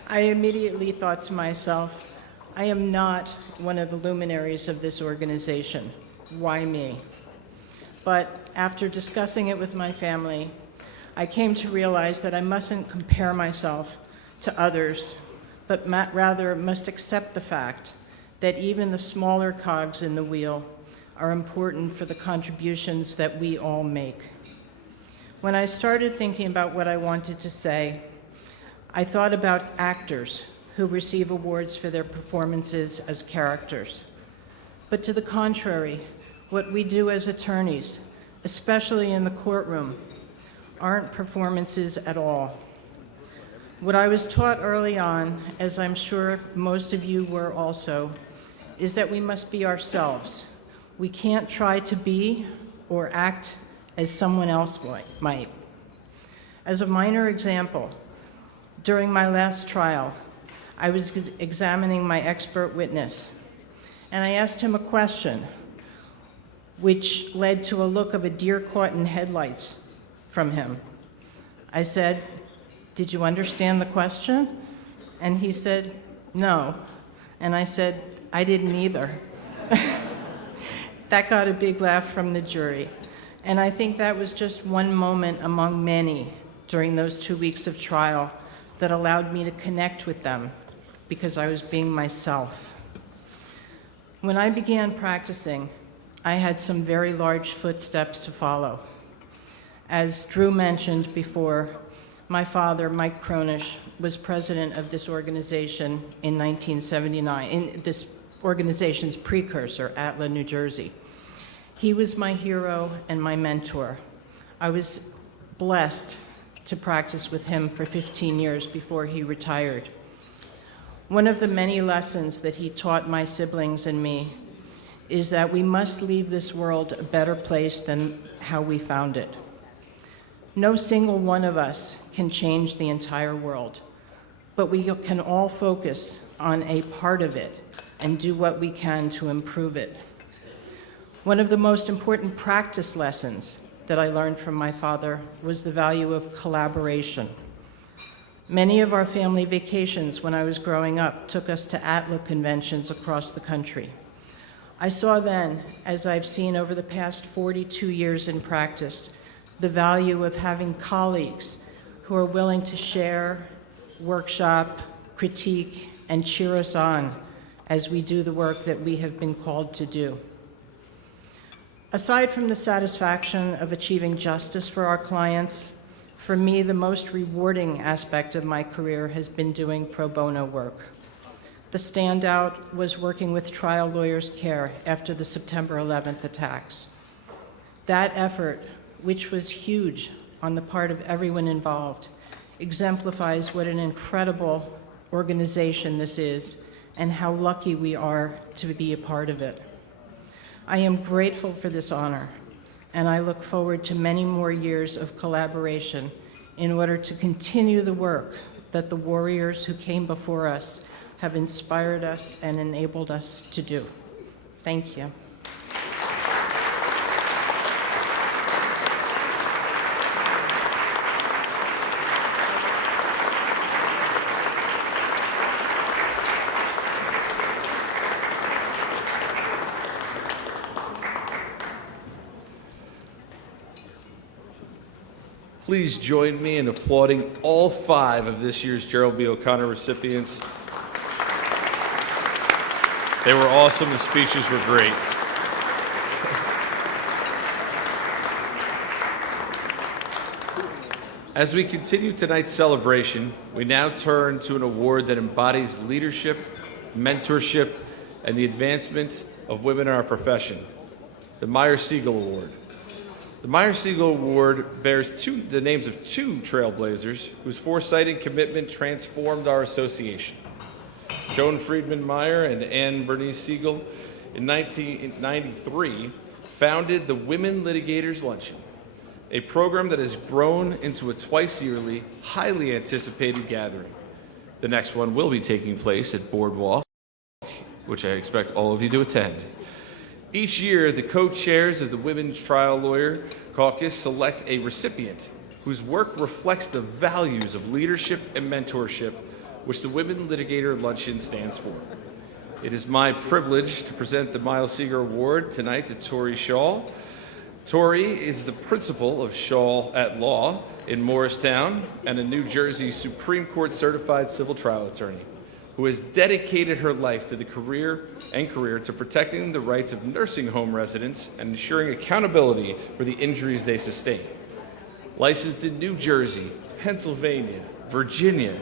I immediately thought to myself, I am not one of the luminaries of this organization. Why me? But after discussing it with my family, I came to realize that I mustn't compare myself to others, but rather must accept the fact that even the smaller cogs in the wheel are important for the contributions that we all make. When I started thinking about what I wanted to say, I thought about actors who receive awards for their performances as characters. But to the contrary, what we do as attorneys, especially in the courtroom, aren't performances at all. What I was taught early on, as I'm sure most of you were also, is that we must be ourselves. We can't try to be or act as someone else might. As a minor example, during my last trial, I was examining my expert witness, and I asked him a question which led to a look of a deer caught in headlights from him. I said, "Did you understand the question?" And he said, "No." And I said, "I didn't either." That got a big laugh from the jury. And I think that was just one moment among many during those 2 weeks of trial that allowed me to connect with them because I was being myself. When I began practicing, I had some very large footsteps to follow. As Drew mentioned before, my father, Mike Cronish, was president of this organization in 1979, in this organization's precursor, Atla, New Jersey. He was my hero and my mentor. I was blessed to practice with him for 15 years before he retired. One of the many lessons that he taught my siblings and me is that we must leave this world a better place than how we found it. No single one of us can change the entire world, but we can all focus on a part of it and do what we can to improve it. One of the most important practice lessons that I learned from my father was the value of collaboration. Many of our family vacations when I was growing up took us to ATLA conventions across the country. I saw then, as I've seen over the past 42 years in practice, the value of having colleagues who are willing to share, workshop, critique, and cheer us on as we do the work that we have been called to do. Aside from the satisfaction of achieving justice for our clients, for me, the most rewarding aspect of my career has been doing pro bono work. The standout was working with Trial Lawyers Care after the September 11th attacks. That effort, which was huge on the part of everyone involved, exemplifies what an incredible organization this is and how lucky we are to be a part of it. I am grateful for this honor, and I look forward to many more years of collaboration in order to continue the work that the warriors who came before us have inspired us and enabled us to do. Thank you. Please join me in applauding all 5 of this year's Gerald B. O'Connor recipients. They were awesome. The speeches were great. As we continue tonight's celebration, we now turn to an award that embodies leadership, mentorship, and the advancement of women in our profession, the Meyer-Siegel Award. The Meyer-Siegel Award bears the names of 2 trailblazers whose foresight and commitment transformed our association. Joan Friedman Meyer and Anne Bernice Siegel, in 1993, founded the Women Litigators Luncheon, a program that has grown into a twice-yearly, highly anticipated gathering. The next one will be taking place at Boardwalk, which I expect all of you to attend. Each year, the co-chairs of the Women's Trial Lawyer Caucus select a recipient whose work reflects the values of leadership and mentorship which the Women Litigator Luncheon stands for. It is my privilege to present the Meyer-Siegel Award tonight to Tori Shaw. Tori is the principal of Shaw at Law in Morristown and a New Jersey Supreme Court certified civil trial attorney who has dedicated her life to the career to protecting the rights of nursing home residents and ensuring accountability for the injuries they sustain. Licensed in New Jersey, Pennsylvania, Virginia,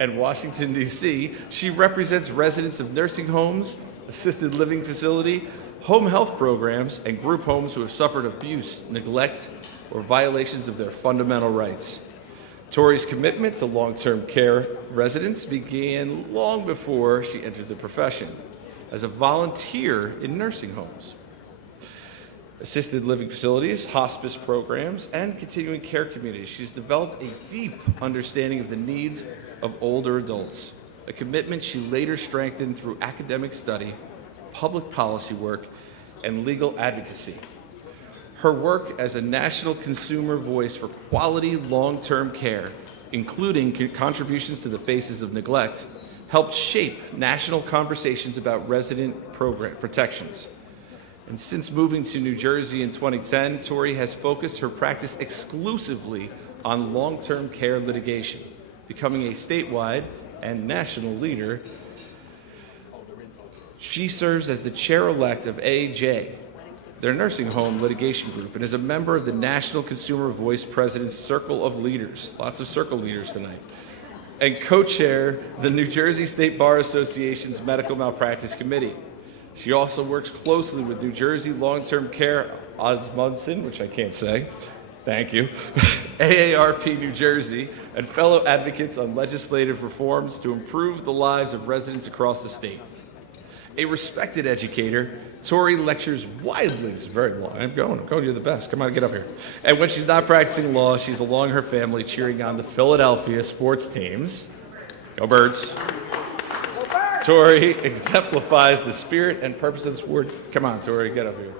and Washington, D.C., she represents residents of nursing homes, assisted living facility, home health programs, and group homes who have suffered abuse, neglect, or violations of their fundamental rights. Tori's commitment to long-term care residents began long before she entered the profession as a volunteer in nursing homes, assisted living facilities, hospice programs, and continuing care communities. She's developed a deep understanding of the needs of older adults, a commitment she later strengthened through academic study, public policy work, and legal advocacy. Her work as a national consumer voice for quality long-term care, including contributions to the Faces of Neglect, helped shape national conversations about resident program protections. And since moving to New Jersey in 2010, Tori has focused her practice exclusively on long-term care litigation, becoming a statewide and national leader. She serves as the chair-elect of NJAJ, their nursing home litigation group, and is a member of the National Consumer Voice President's Circle of Leaders, lots of circle leaders tonight, and co-chair the New Jersey State Bar Association's Medical Malpractice Committee. She also works closely with New Jersey Long-Term Care Ombudsman, which I can't say, thank you, AARP New Jersey, and fellow advocates on legislative reforms to improve the lives of residents across the state. A respected educator, Tori lectures widely. It's very long. I'm going. You're the best. Come on, get up here. And when she's not practicing law, she's along her family cheering on the Philadelphia sports teams. Go Birds. Go Birds. Tori exemplifies the spirit and purpose of this word. Come on, Tori, get up here.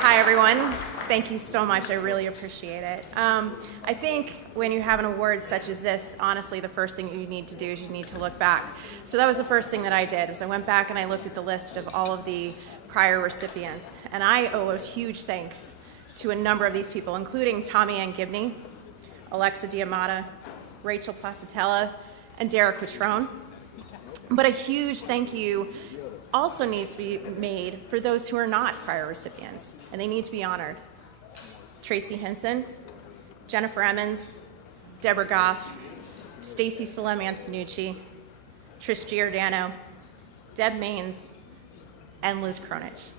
Hi, everyone. Thank you so much. I really appreciate it. I think when you have an award such as this, honestly, the first thing you need to do is you need to look back. So that was the first thing that I did, is I went back and I looked at the list of all of the prior recipients. And I owe a huge thanks to a number of these people, including Tommy Ann Gibney, Alexa Diamata, Rachel Placitella, and Derek Quattrone. But a huge thank you also needs to be made for those who are not prior recipients, and they need to be honored. Tracy Hinson, Jennifer Emmons, Deborah Goff, Stacy Salem Antonucci, Trish Giordano, Deb Maines, and Liz Cronich.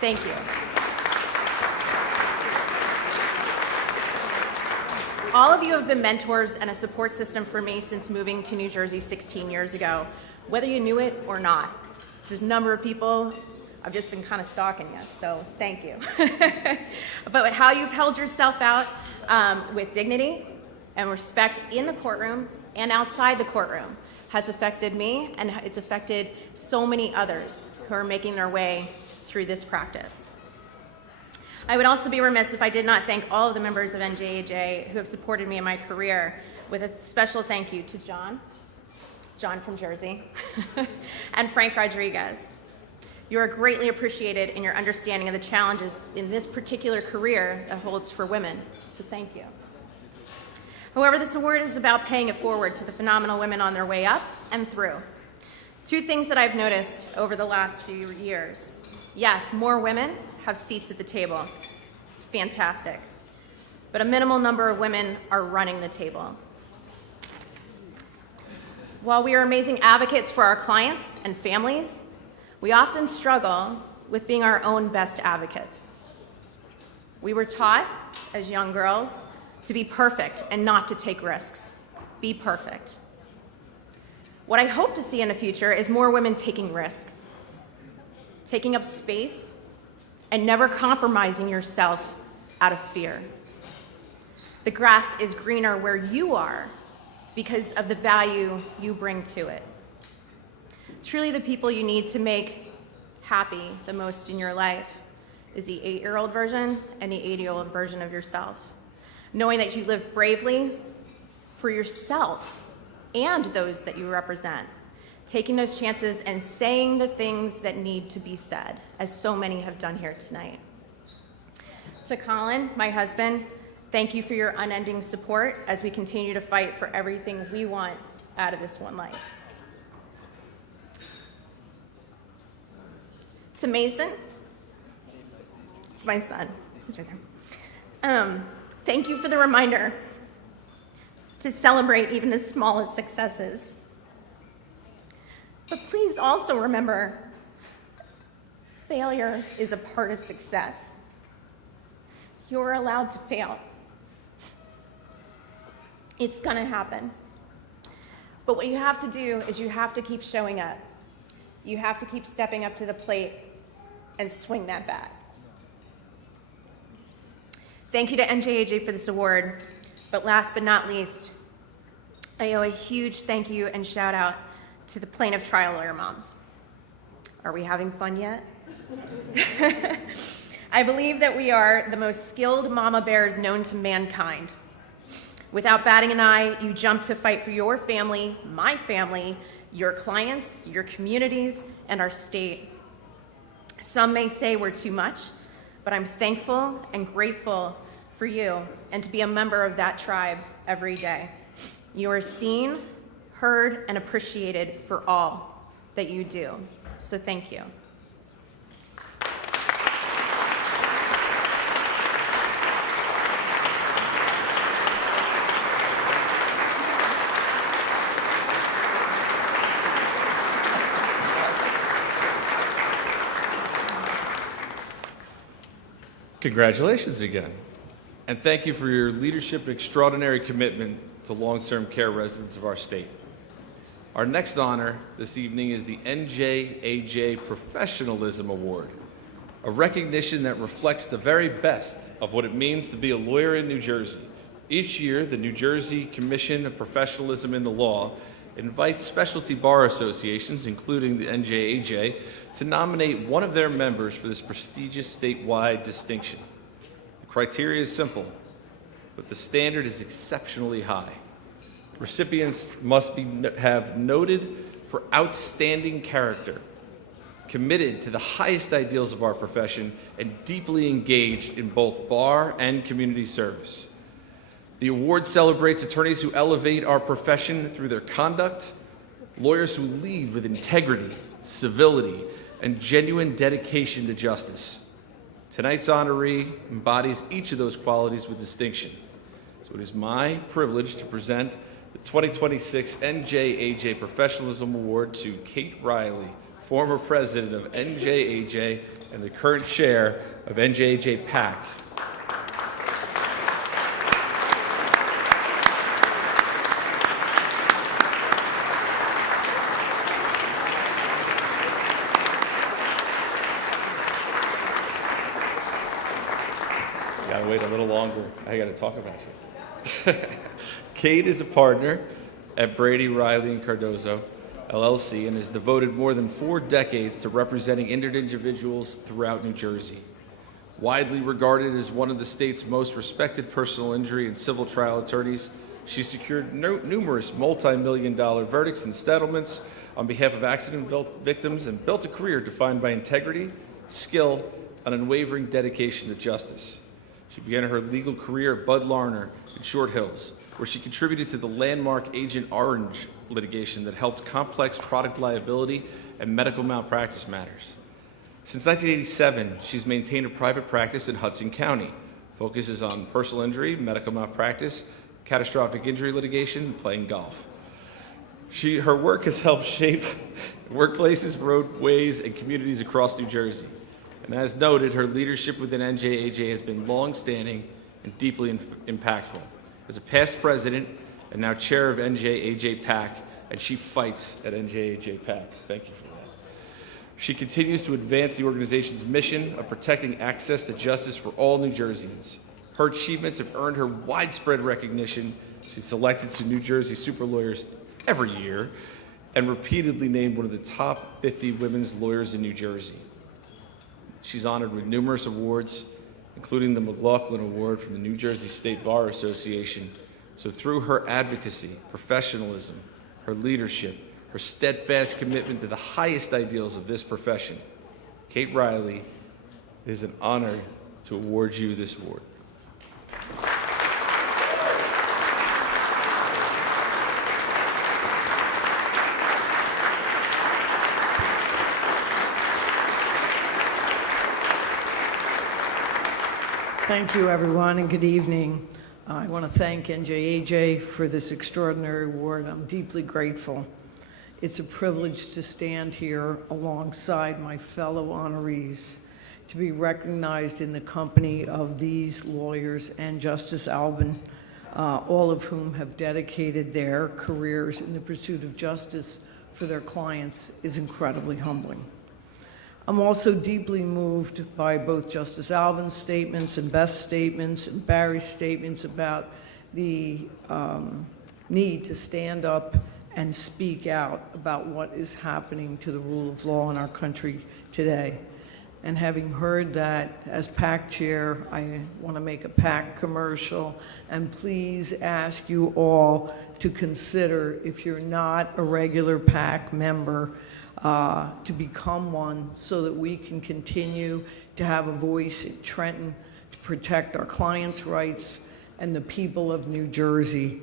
Thank you. All of you have been mentors and a support system for me since moving to New Jersey 16 years ago, whether you knew it or not. There's a number of people, I've just been kind of stalking you, so thank you. But how you've held yourself out with dignity and respect in the courtroom and outside the courtroom has affected me, and it's affected so many others who are making their way through this practice. I would also be remiss if I did not thank all of the members of NJAJ who have supported me in my career, with a special thank you to John from Jersey, and Frank Rodriguez. You are greatly appreciated in your understanding of the challenges in this particular career that holds for women, so thank you. However, this award is about paying it forward to the phenomenal women on their way up and through. Two things that I've noticed over the last few years. Yes, more women have seats at the table. It's fantastic. But a minimal number of women are running the table. While we are amazing advocates for our clients and families, we often struggle with being our own best advocates. We were taught, as young girls, to be perfect and not to take risks. Be perfect. What I hope to see in the future is more women taking risk, taking up space, and never compromising yourself out of fear. The grass is greener where you are because of the value you bring to it. Truly, the people you need to make happy the most in your life is the 8-year-old version and the 80-year-old version of yourself. Knowing that you live bravely for yourself and those that you represent. Taking those chances and saying the things that need to be said, as so many have done here tonight. To Colin, my husband, thank you for your unending support as we continue to fight for everything we want out of this one life. To Mason, it's my son, he's right there. Thank you for the reminder to celebrate even the smallest successes. But please also remember, failure is a part of success. You're allowed to fail. It's gonna happen. But what you have to do is you have to keep showing up. You have to keep stepping up to the plate and swing that bat. Thank you to NJAJ for this award, but last but not least, I owe a huge thank you and shout out to the plaintiff trial lawyer moms. Are we having fun yet? I believe that we are the most skilled mama bears known to mankind. Without batting an eye, you jump to fight for your family, my family, your clients, your communities, and our state. Some may say we're too much, but I'm thankful and grateful for you and to be a member of that tribe every day. You are seen, heard, and appreciated for all that you do. So thank you. Congratulations again. And thank you for your leadership and extraordinary commitment to long-term care residents of our state. Our next honor this evening is the NJAJ Professionalism Award, a recognition that reflects the very best of what it means to be a lawyer in New Jersey. Each year, the New Jersey Commission of Professionalism in the Law invites specialty bar associations, including the NJAJ, to nominate one of their members for this prestigious statewide distinction. The criteria is simple, but the standard is exceptionally high. Recipients must have noted for outstanding character, committed to the highest ideals of our profession, and deeply engaged in both bar and community service. The award celebrates attorneys who elevate our profession through their conduct, lawyers who lead with integrity, civility, and genuine dedication to justice. Tonight's honoree embodies each of those qualities with distinction. So it is my privilege to present the 2026 NJAJ Professionalism Award to Kate Riley, former president of NJAJ and the current chair of NJAJ PAC. Gotta wait a little longer. I gotta talk about you. Kate is a partner at Brady, Riley, and Cardozo, LLC, and has devoted more than 4 decades to representing injured individuals throughout New Jersey. Widely regarded as one of the state's most respected personal injury and civil trial attorneys, she secured numerous multi-million-dollar verdicts and settlements on behalf of accident victims and built a career defined by integrity, skill, and unwavering dedication to justice. She began her legal career at Bud Larner in Short Hills, where she contributed to the landmark Agent Orange litigation that helped complex product liability and medical malpractice matters. Since 1987, she's maintained a private practice in Hudson County, focuses on personal injury, medical malpractice, catastrophic injury litigation, and playing golf. Her work has helped shape workplaces, roadways, and communities across New Jersey. And as noted, her leadership within NJAJ has been long-standing and deeply impactful. As a past president and now chair of NJAJ PAC, and she fights at NJAJ PAC. Thank you for that. She continues to advance the organization's mission of protecting access to justice for all New Jerseyans. Her achievements have earned her widespread recognition. She's selected to New Jersey Super Lawyers every year and repeatedly named one of the top 50 women's lawyers in New Jersey. She's honored with numerous awards, including the McLaughlin Award from the New Jersey State Bar Association. So through her advocacy, professionalism, her leadership, her steadfast commitment to the highest ideals of this profession, Kate Riley, it is an honor to award you this award. Thank you, everyone, and good evening. I want to thank NJAJ for this extraordinary award. I'm deeply grateful. It's a privilege to stand here alongside my fellow honorees to be recognized in the company of these lawyers and Justice Albin, all of whom have dedicated their careers in the pursuit of justice for their clients, is incredibly humbling. I'm also deeply moved by both Justice Albin's statements and Beth's statements and Barry's statements about the need to stand up and speak out about what is happening to the rule of law in our country today. And having heard that, as PAC chair, I want to make a PAC commercial and please ask you all to consider, if you're not a regular PAC member, to become one so that we can continue to have a voice in Trenton to protect our clients' rights and the people of New Jersey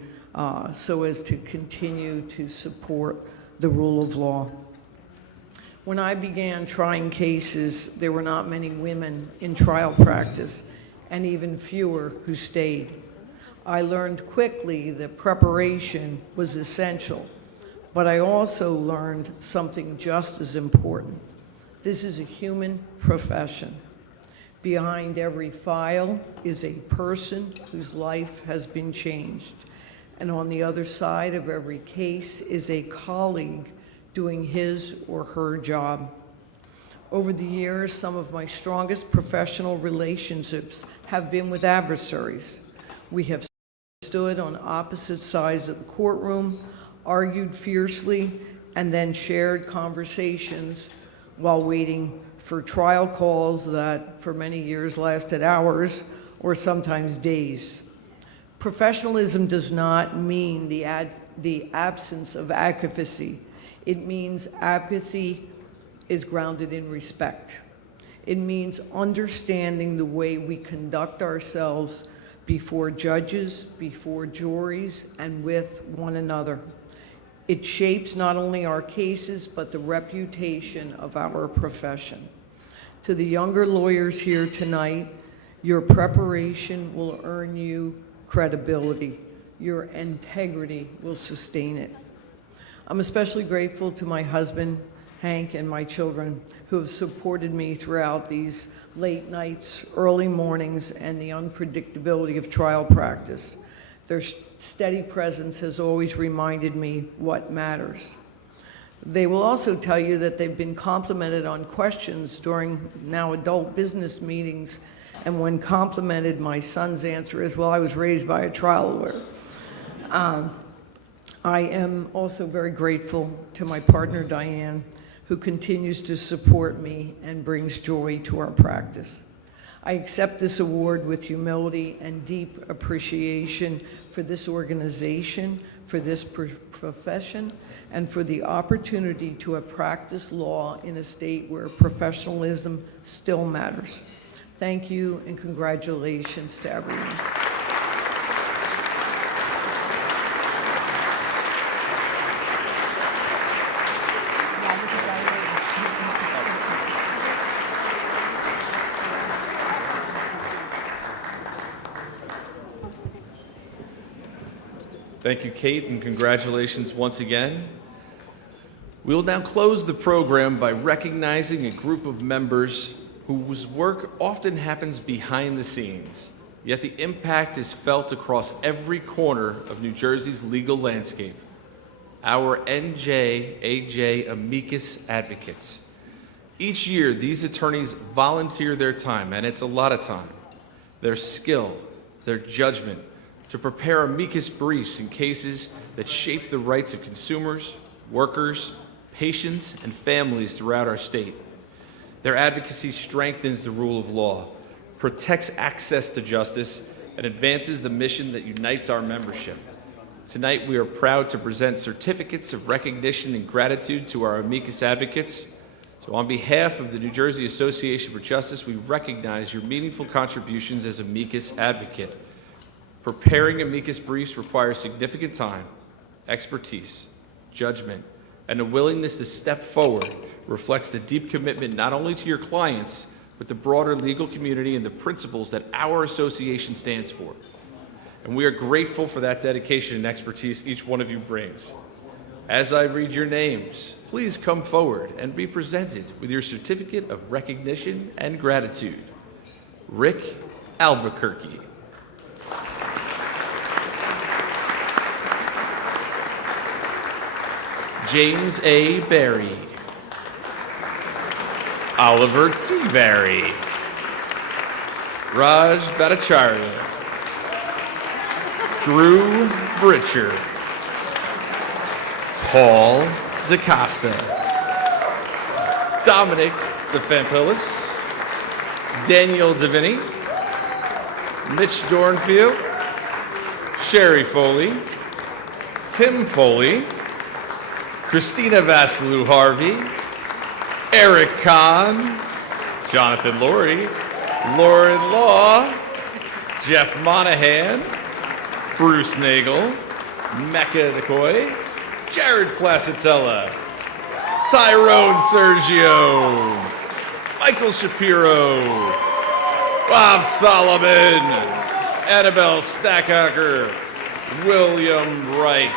so as to continue to support the rule of law. When I began trying cases, there were not many women in trial practice and even fewer who stayed. I learned quickly that preparation was essential. But I also learned something just as important. This is a human profession. Behind every file is a person whose life has been changed. And on the other side of every case is a colleague doing his or her job. Over the years, some of my strongest professional relationships have been with adversaries. We have stood on opposite sides of the courtroom, argued fiercely, and then shared conversations while waiting for trial calls that for many years lasted hours or sometimes days. Professionalism does not mean the absence of advocacy. It means advocacy is grounded in respect. It means understanding the way we conduct ourselves before judges, before juries, and with one another. It shapes not only our cases, but the reputation of our profession. To the younger lawyers here tonight, your preparation will earn you credibility. Your integrity will sustain it. I'm especially grateful to my husband, Hank, and my children who have supported me throughout these late nights, early mornings, and the unpredictability of trial practice. Their steady presence has always reminded me what matters. They will also tell you that they've been complimented on questions during now adult business meetings, and when complimented, my son's answer is, well, I was raised by a trial lawyer. I am also very grateful to my partner, Diane, who continues to support me and brings joy to our practice. I accept this award with humility and deep appreciation for this organization, for this profession, and for the opportunity to have practiced law in a state where professionalism still matters. Thank you and congratulations to everyone. Thank you, Kate, and congratulations once again. We will now close the program by recognizing a group of members whose work often happens behind the scenes, yet the impact is felt across every corner of New Jersey's legal landscape. Our NJAJ amicus advocates. Each year, these attorneys volunteer their time, and it's a lot of time, their skill, their judgment, to prepare amicus briefs in cases that shape the rights of consumers, workers, patients, and families throughout our state. Their advocacy strengthens the rule of law, protects access to justice, and advances the mission that unites our membership. Tonight, we are proud to present certificates of recognition and gratitude to our amicus advocates. So on behalf of the New Jersey Association for Justice, we recognize your meaningful contributions as amicus advocate. Preparing amicus briefs requires significant time, expertise, judgment, and a willingness to step forward reflects the deep commitment not only to your clients, but the broader legal community and the principles that our association stands for. And we are grateful for that dedication and expertise each one of you brings. As I read your names, please come forward and be presented with your certificate of recognition and gratitude. Rick Albuquerque. James A. Berry. Oliver T. Berry. Raj Bhattacharya. Drew Britcher. Paul DaCosta. Dominic DeFampilis. Daniel Davini. Mitch Dornfield. Sherry Foley. Tim Foley. Christina Vasilou Harvey, Eric Kahn, Jonathan Laurie, Lauren Law, Jeff Monahan, Bruce Nagel, Mecca Nicoy, Jared Placitella, Tyrone Sergio, Michael Shapiro, Bob Solomon, Annabelle Stackhacker, William Wright.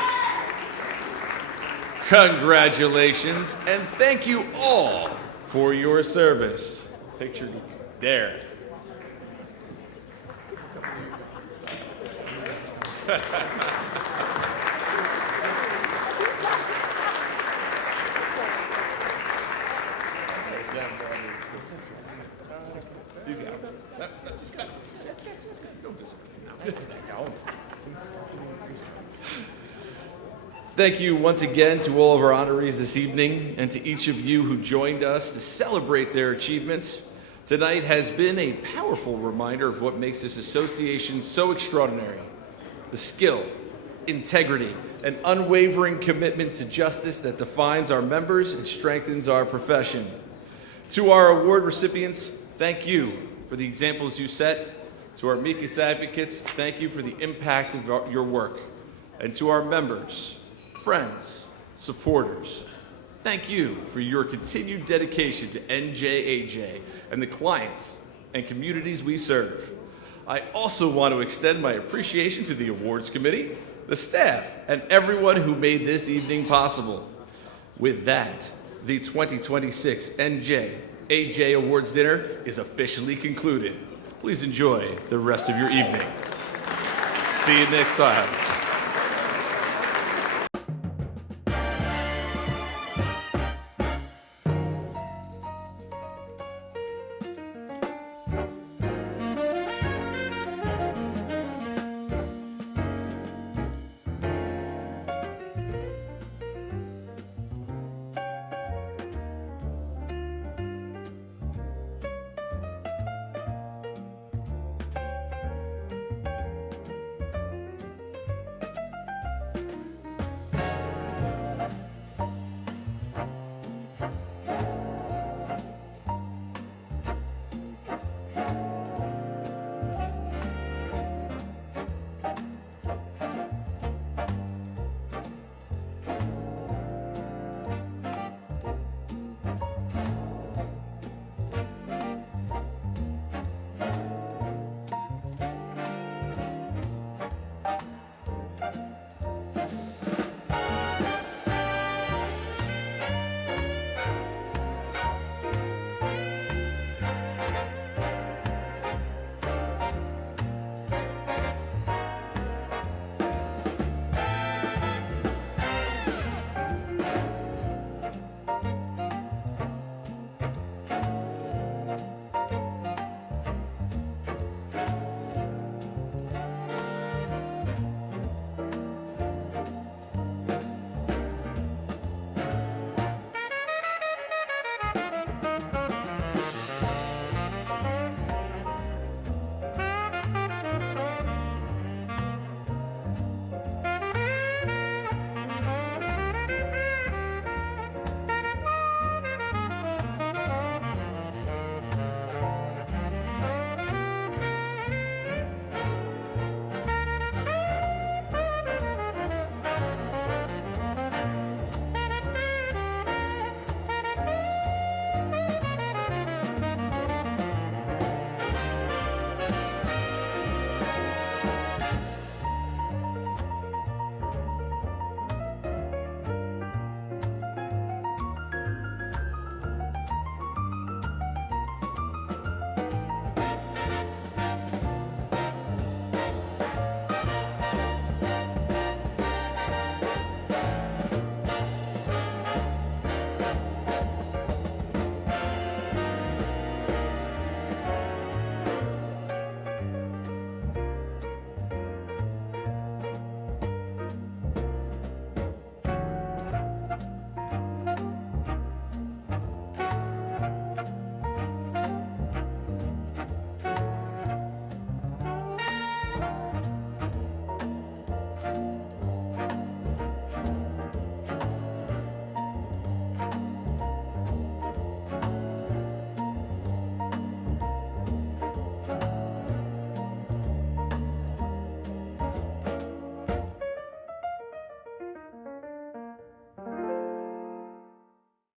Congratulations, and thank you all for your service. Picture there. He's got it. No, just got it. Don't Don't. Thank you once again to all of our honorees this evening and to each of you who joined us to celebrate their achievements. Tonight has been a powerful reminder of what makes this association so extraordinary. The skill, integrity, and unwavering commitment to justice that defines our members and strengthens our profession. To our award recipients, thank you for the examples you set. To our amicus advocates, thank you for the impact of your work. And to our members, friends, supporters, thank you for your continued dedication to NJAJ and the clients and communities we serve. I also want to extend my appreciation to the awards committee, the staff, and everyone who made this evening possible. With that, the 2026 NJAJ Awards Dinner is officially concluded. Please enjoy the rest of your evening. See you next time.